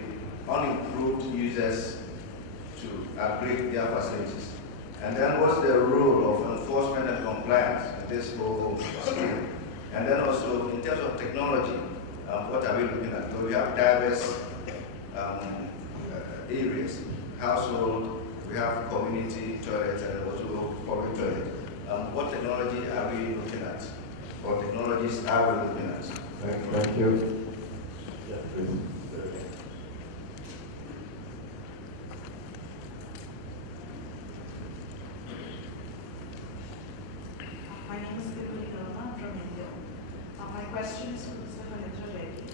unimproved users to upgrade their facilities. And then what's the role of enforcement and compliance in this whole scheme? And then also, in terms of technology, what are we looking at? So we have diverse areas, household, we have community toilets, and also public toilet. What technology are we looking at? Or technologies are we looking at? Thank you. Yeah, please. My name is Vipuli Verma from India. My question is to Mr. Halitra Reddy.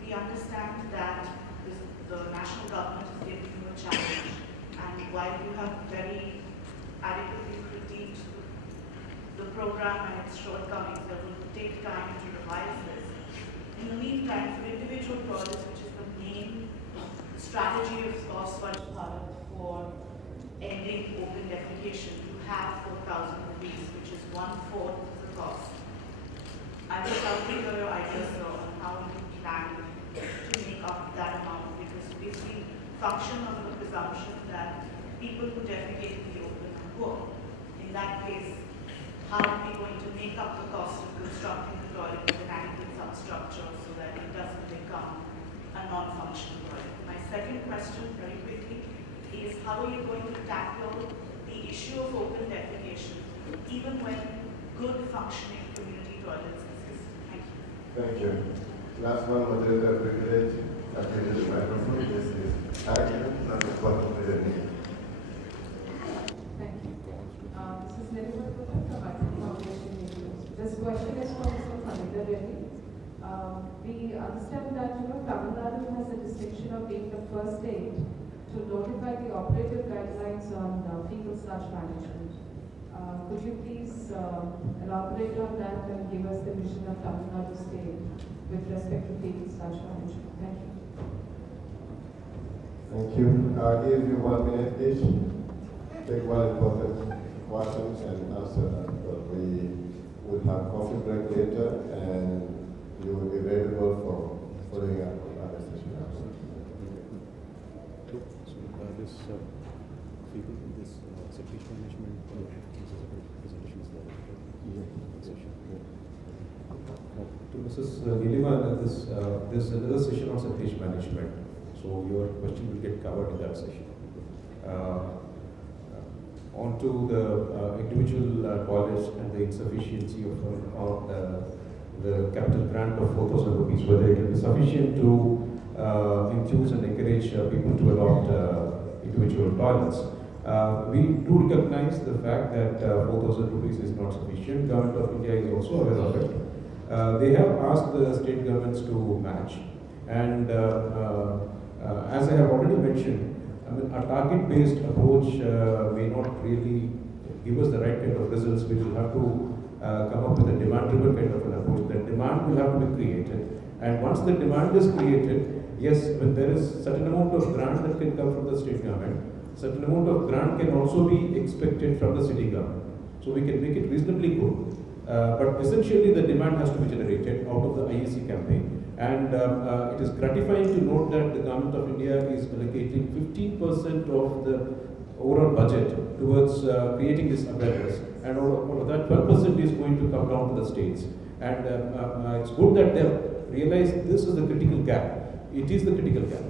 We understand that the national government is giving you a challenge, and while you have very adequately critiqued the program and its shortcomings, that will take time to revise this. In the meantime, for individual projects, which is the main strategy of Sludge for ending open defecation, you have 4,000 rupees, which is 1/4 of the cost. I would love to hear your ideas, sir, on function on the presumption that people who defecate in the open are poor. In that case, how are we going to make up the cost of constructing the toilet with an adequate substructure so that it doesn't become a non-functional toilet? My second question, very quickly, is how are you going to tackle the issue of open defecation even when good functioning community toilets exist? Thank you. Thank you. Last one, moderator privilege. Activated the microphone. This is argument, not the bottom of the knee. Thank you. This is Nirima from Foundation News. This question is from Mr. Khalida Reddy. We understand that Tamil Nadu has a distinction of being the first state to notify the operative guidelines on fecal sludge management. Could you please elaborate on that and give us the vision of Tamil Nadu state with respect to fecal sludge management? Thank you. Thank you. I'll give you 1 minute each. Take one important questions and answer that. But we will have coffee break later and you will be available for following up on other session. So this septic management presentation is there. To Mrs. Nilima, this another session on septic management. So your question will get covered in that session. On to the individual toilets and the insufficiency of the capital grant of 4,000 rupees, whether it will be sufficient to infuse and encourage people to adopt individual toilets. We do recognize the fact that 4,000 rupees is not sufficient. Government of India is also aware of it. They have asked the state governments to match, and as I have already mentioned, a target-based approach may not really give us the right kind of results. We will have to come up with a demand-driven kind of an approach. That demand will have to be created, and once the demand is created, yes, when there is certain amount of grant that can come from the state government, certain amount of grant can also be expected from the city government. So we can make it reasonably good. But essentially the demand has to be generated out of the IEC campaign. And it is gratifying to note that the Government of India is allocating 15% of the overall budget towards creating this awareness. And out of that 12% is going to come down to the states. And it's good that they have realized this is the critical gap. It is the critical gap.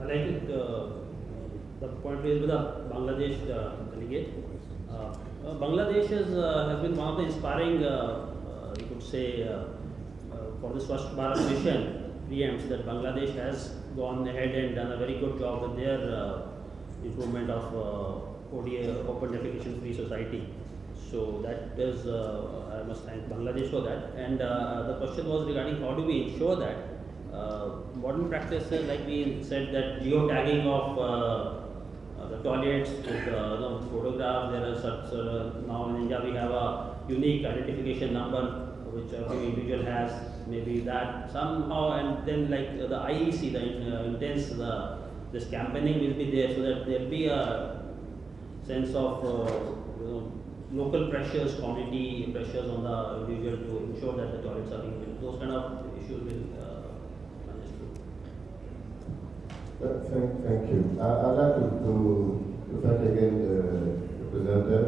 I like the point raised with the Bangladesh delegate. Bangladesh has been one of the inspiring, you could say, for this Swachh Bharat mission preempts that Bangladesh has gone ahead and done a very good job with their improvement of ODA, Open Defecation Free Society. So that is, I must thank Bangladesh for that. And the question was regarding how do we ensure that modern practices, like we said, that geotagging of the toilets with photographs. There are such now in India we have a unique identification number which every individual has. Maybe that somehow, and then like the IEC, the intense this campaigning will be there, so that there will be a sense of local pressures, community pressures on the individual to ensure that the toilets are being built. Those kind of issues will manage to. Thank you. I'd like to thank again the presenter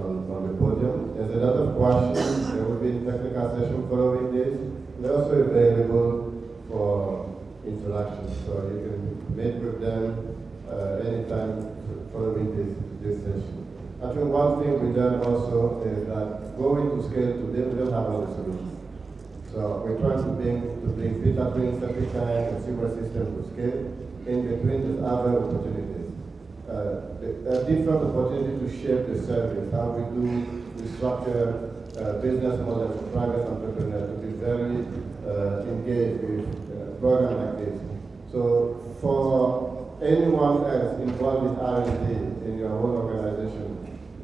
on the podium. There's a lot of questions. There will be a technical session following this. They're also available for interaction, so you can meet with them anytime following this session. I think one thing we've done also is that going to scale today, we don't have all the solutions. So we're trying to bring filter trains, septic tank, and sewer system to scale. In between, there's other opportunities. There are different opportunities to shape the service, how we structure business models for private entrepreneurs to be very engaged with a program like this. So for anyone else involved with R&D in your own organization,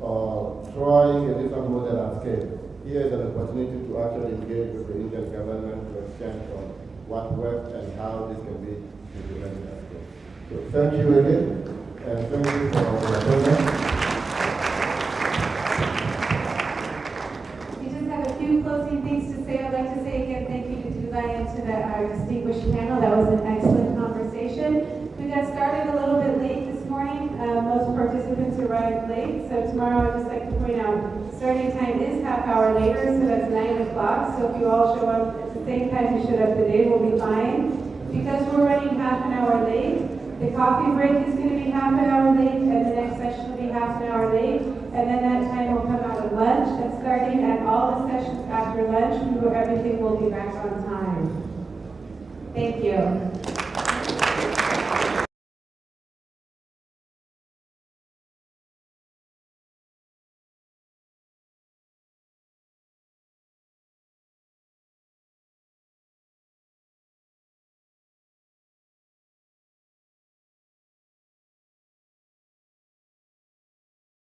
or trying a different model at scale, here is an opportunity to actually engage with the Indian government to exchange on what works and how this can be implemented at scale. So thank you again, and thank you for your attendance. We just have a few closing things to say. I'd like to say again thank you to Dubai and to the distinguished panel. That was an excellent conversation. We got started a little bit late this morning. Most participants arrived late, so tomorrow I'd just like to point out starting time is half hour later, so that's 9 o'clock. So if you all show up at the same time you showed up today, we'll be fine. Because we're running half an hour late, the coffee break is going to be half an hour late, and the next session will be half an hour late, and then that time will come out of lunch. And starting at all the sessions after lunch, everything will be back on time. Thank you.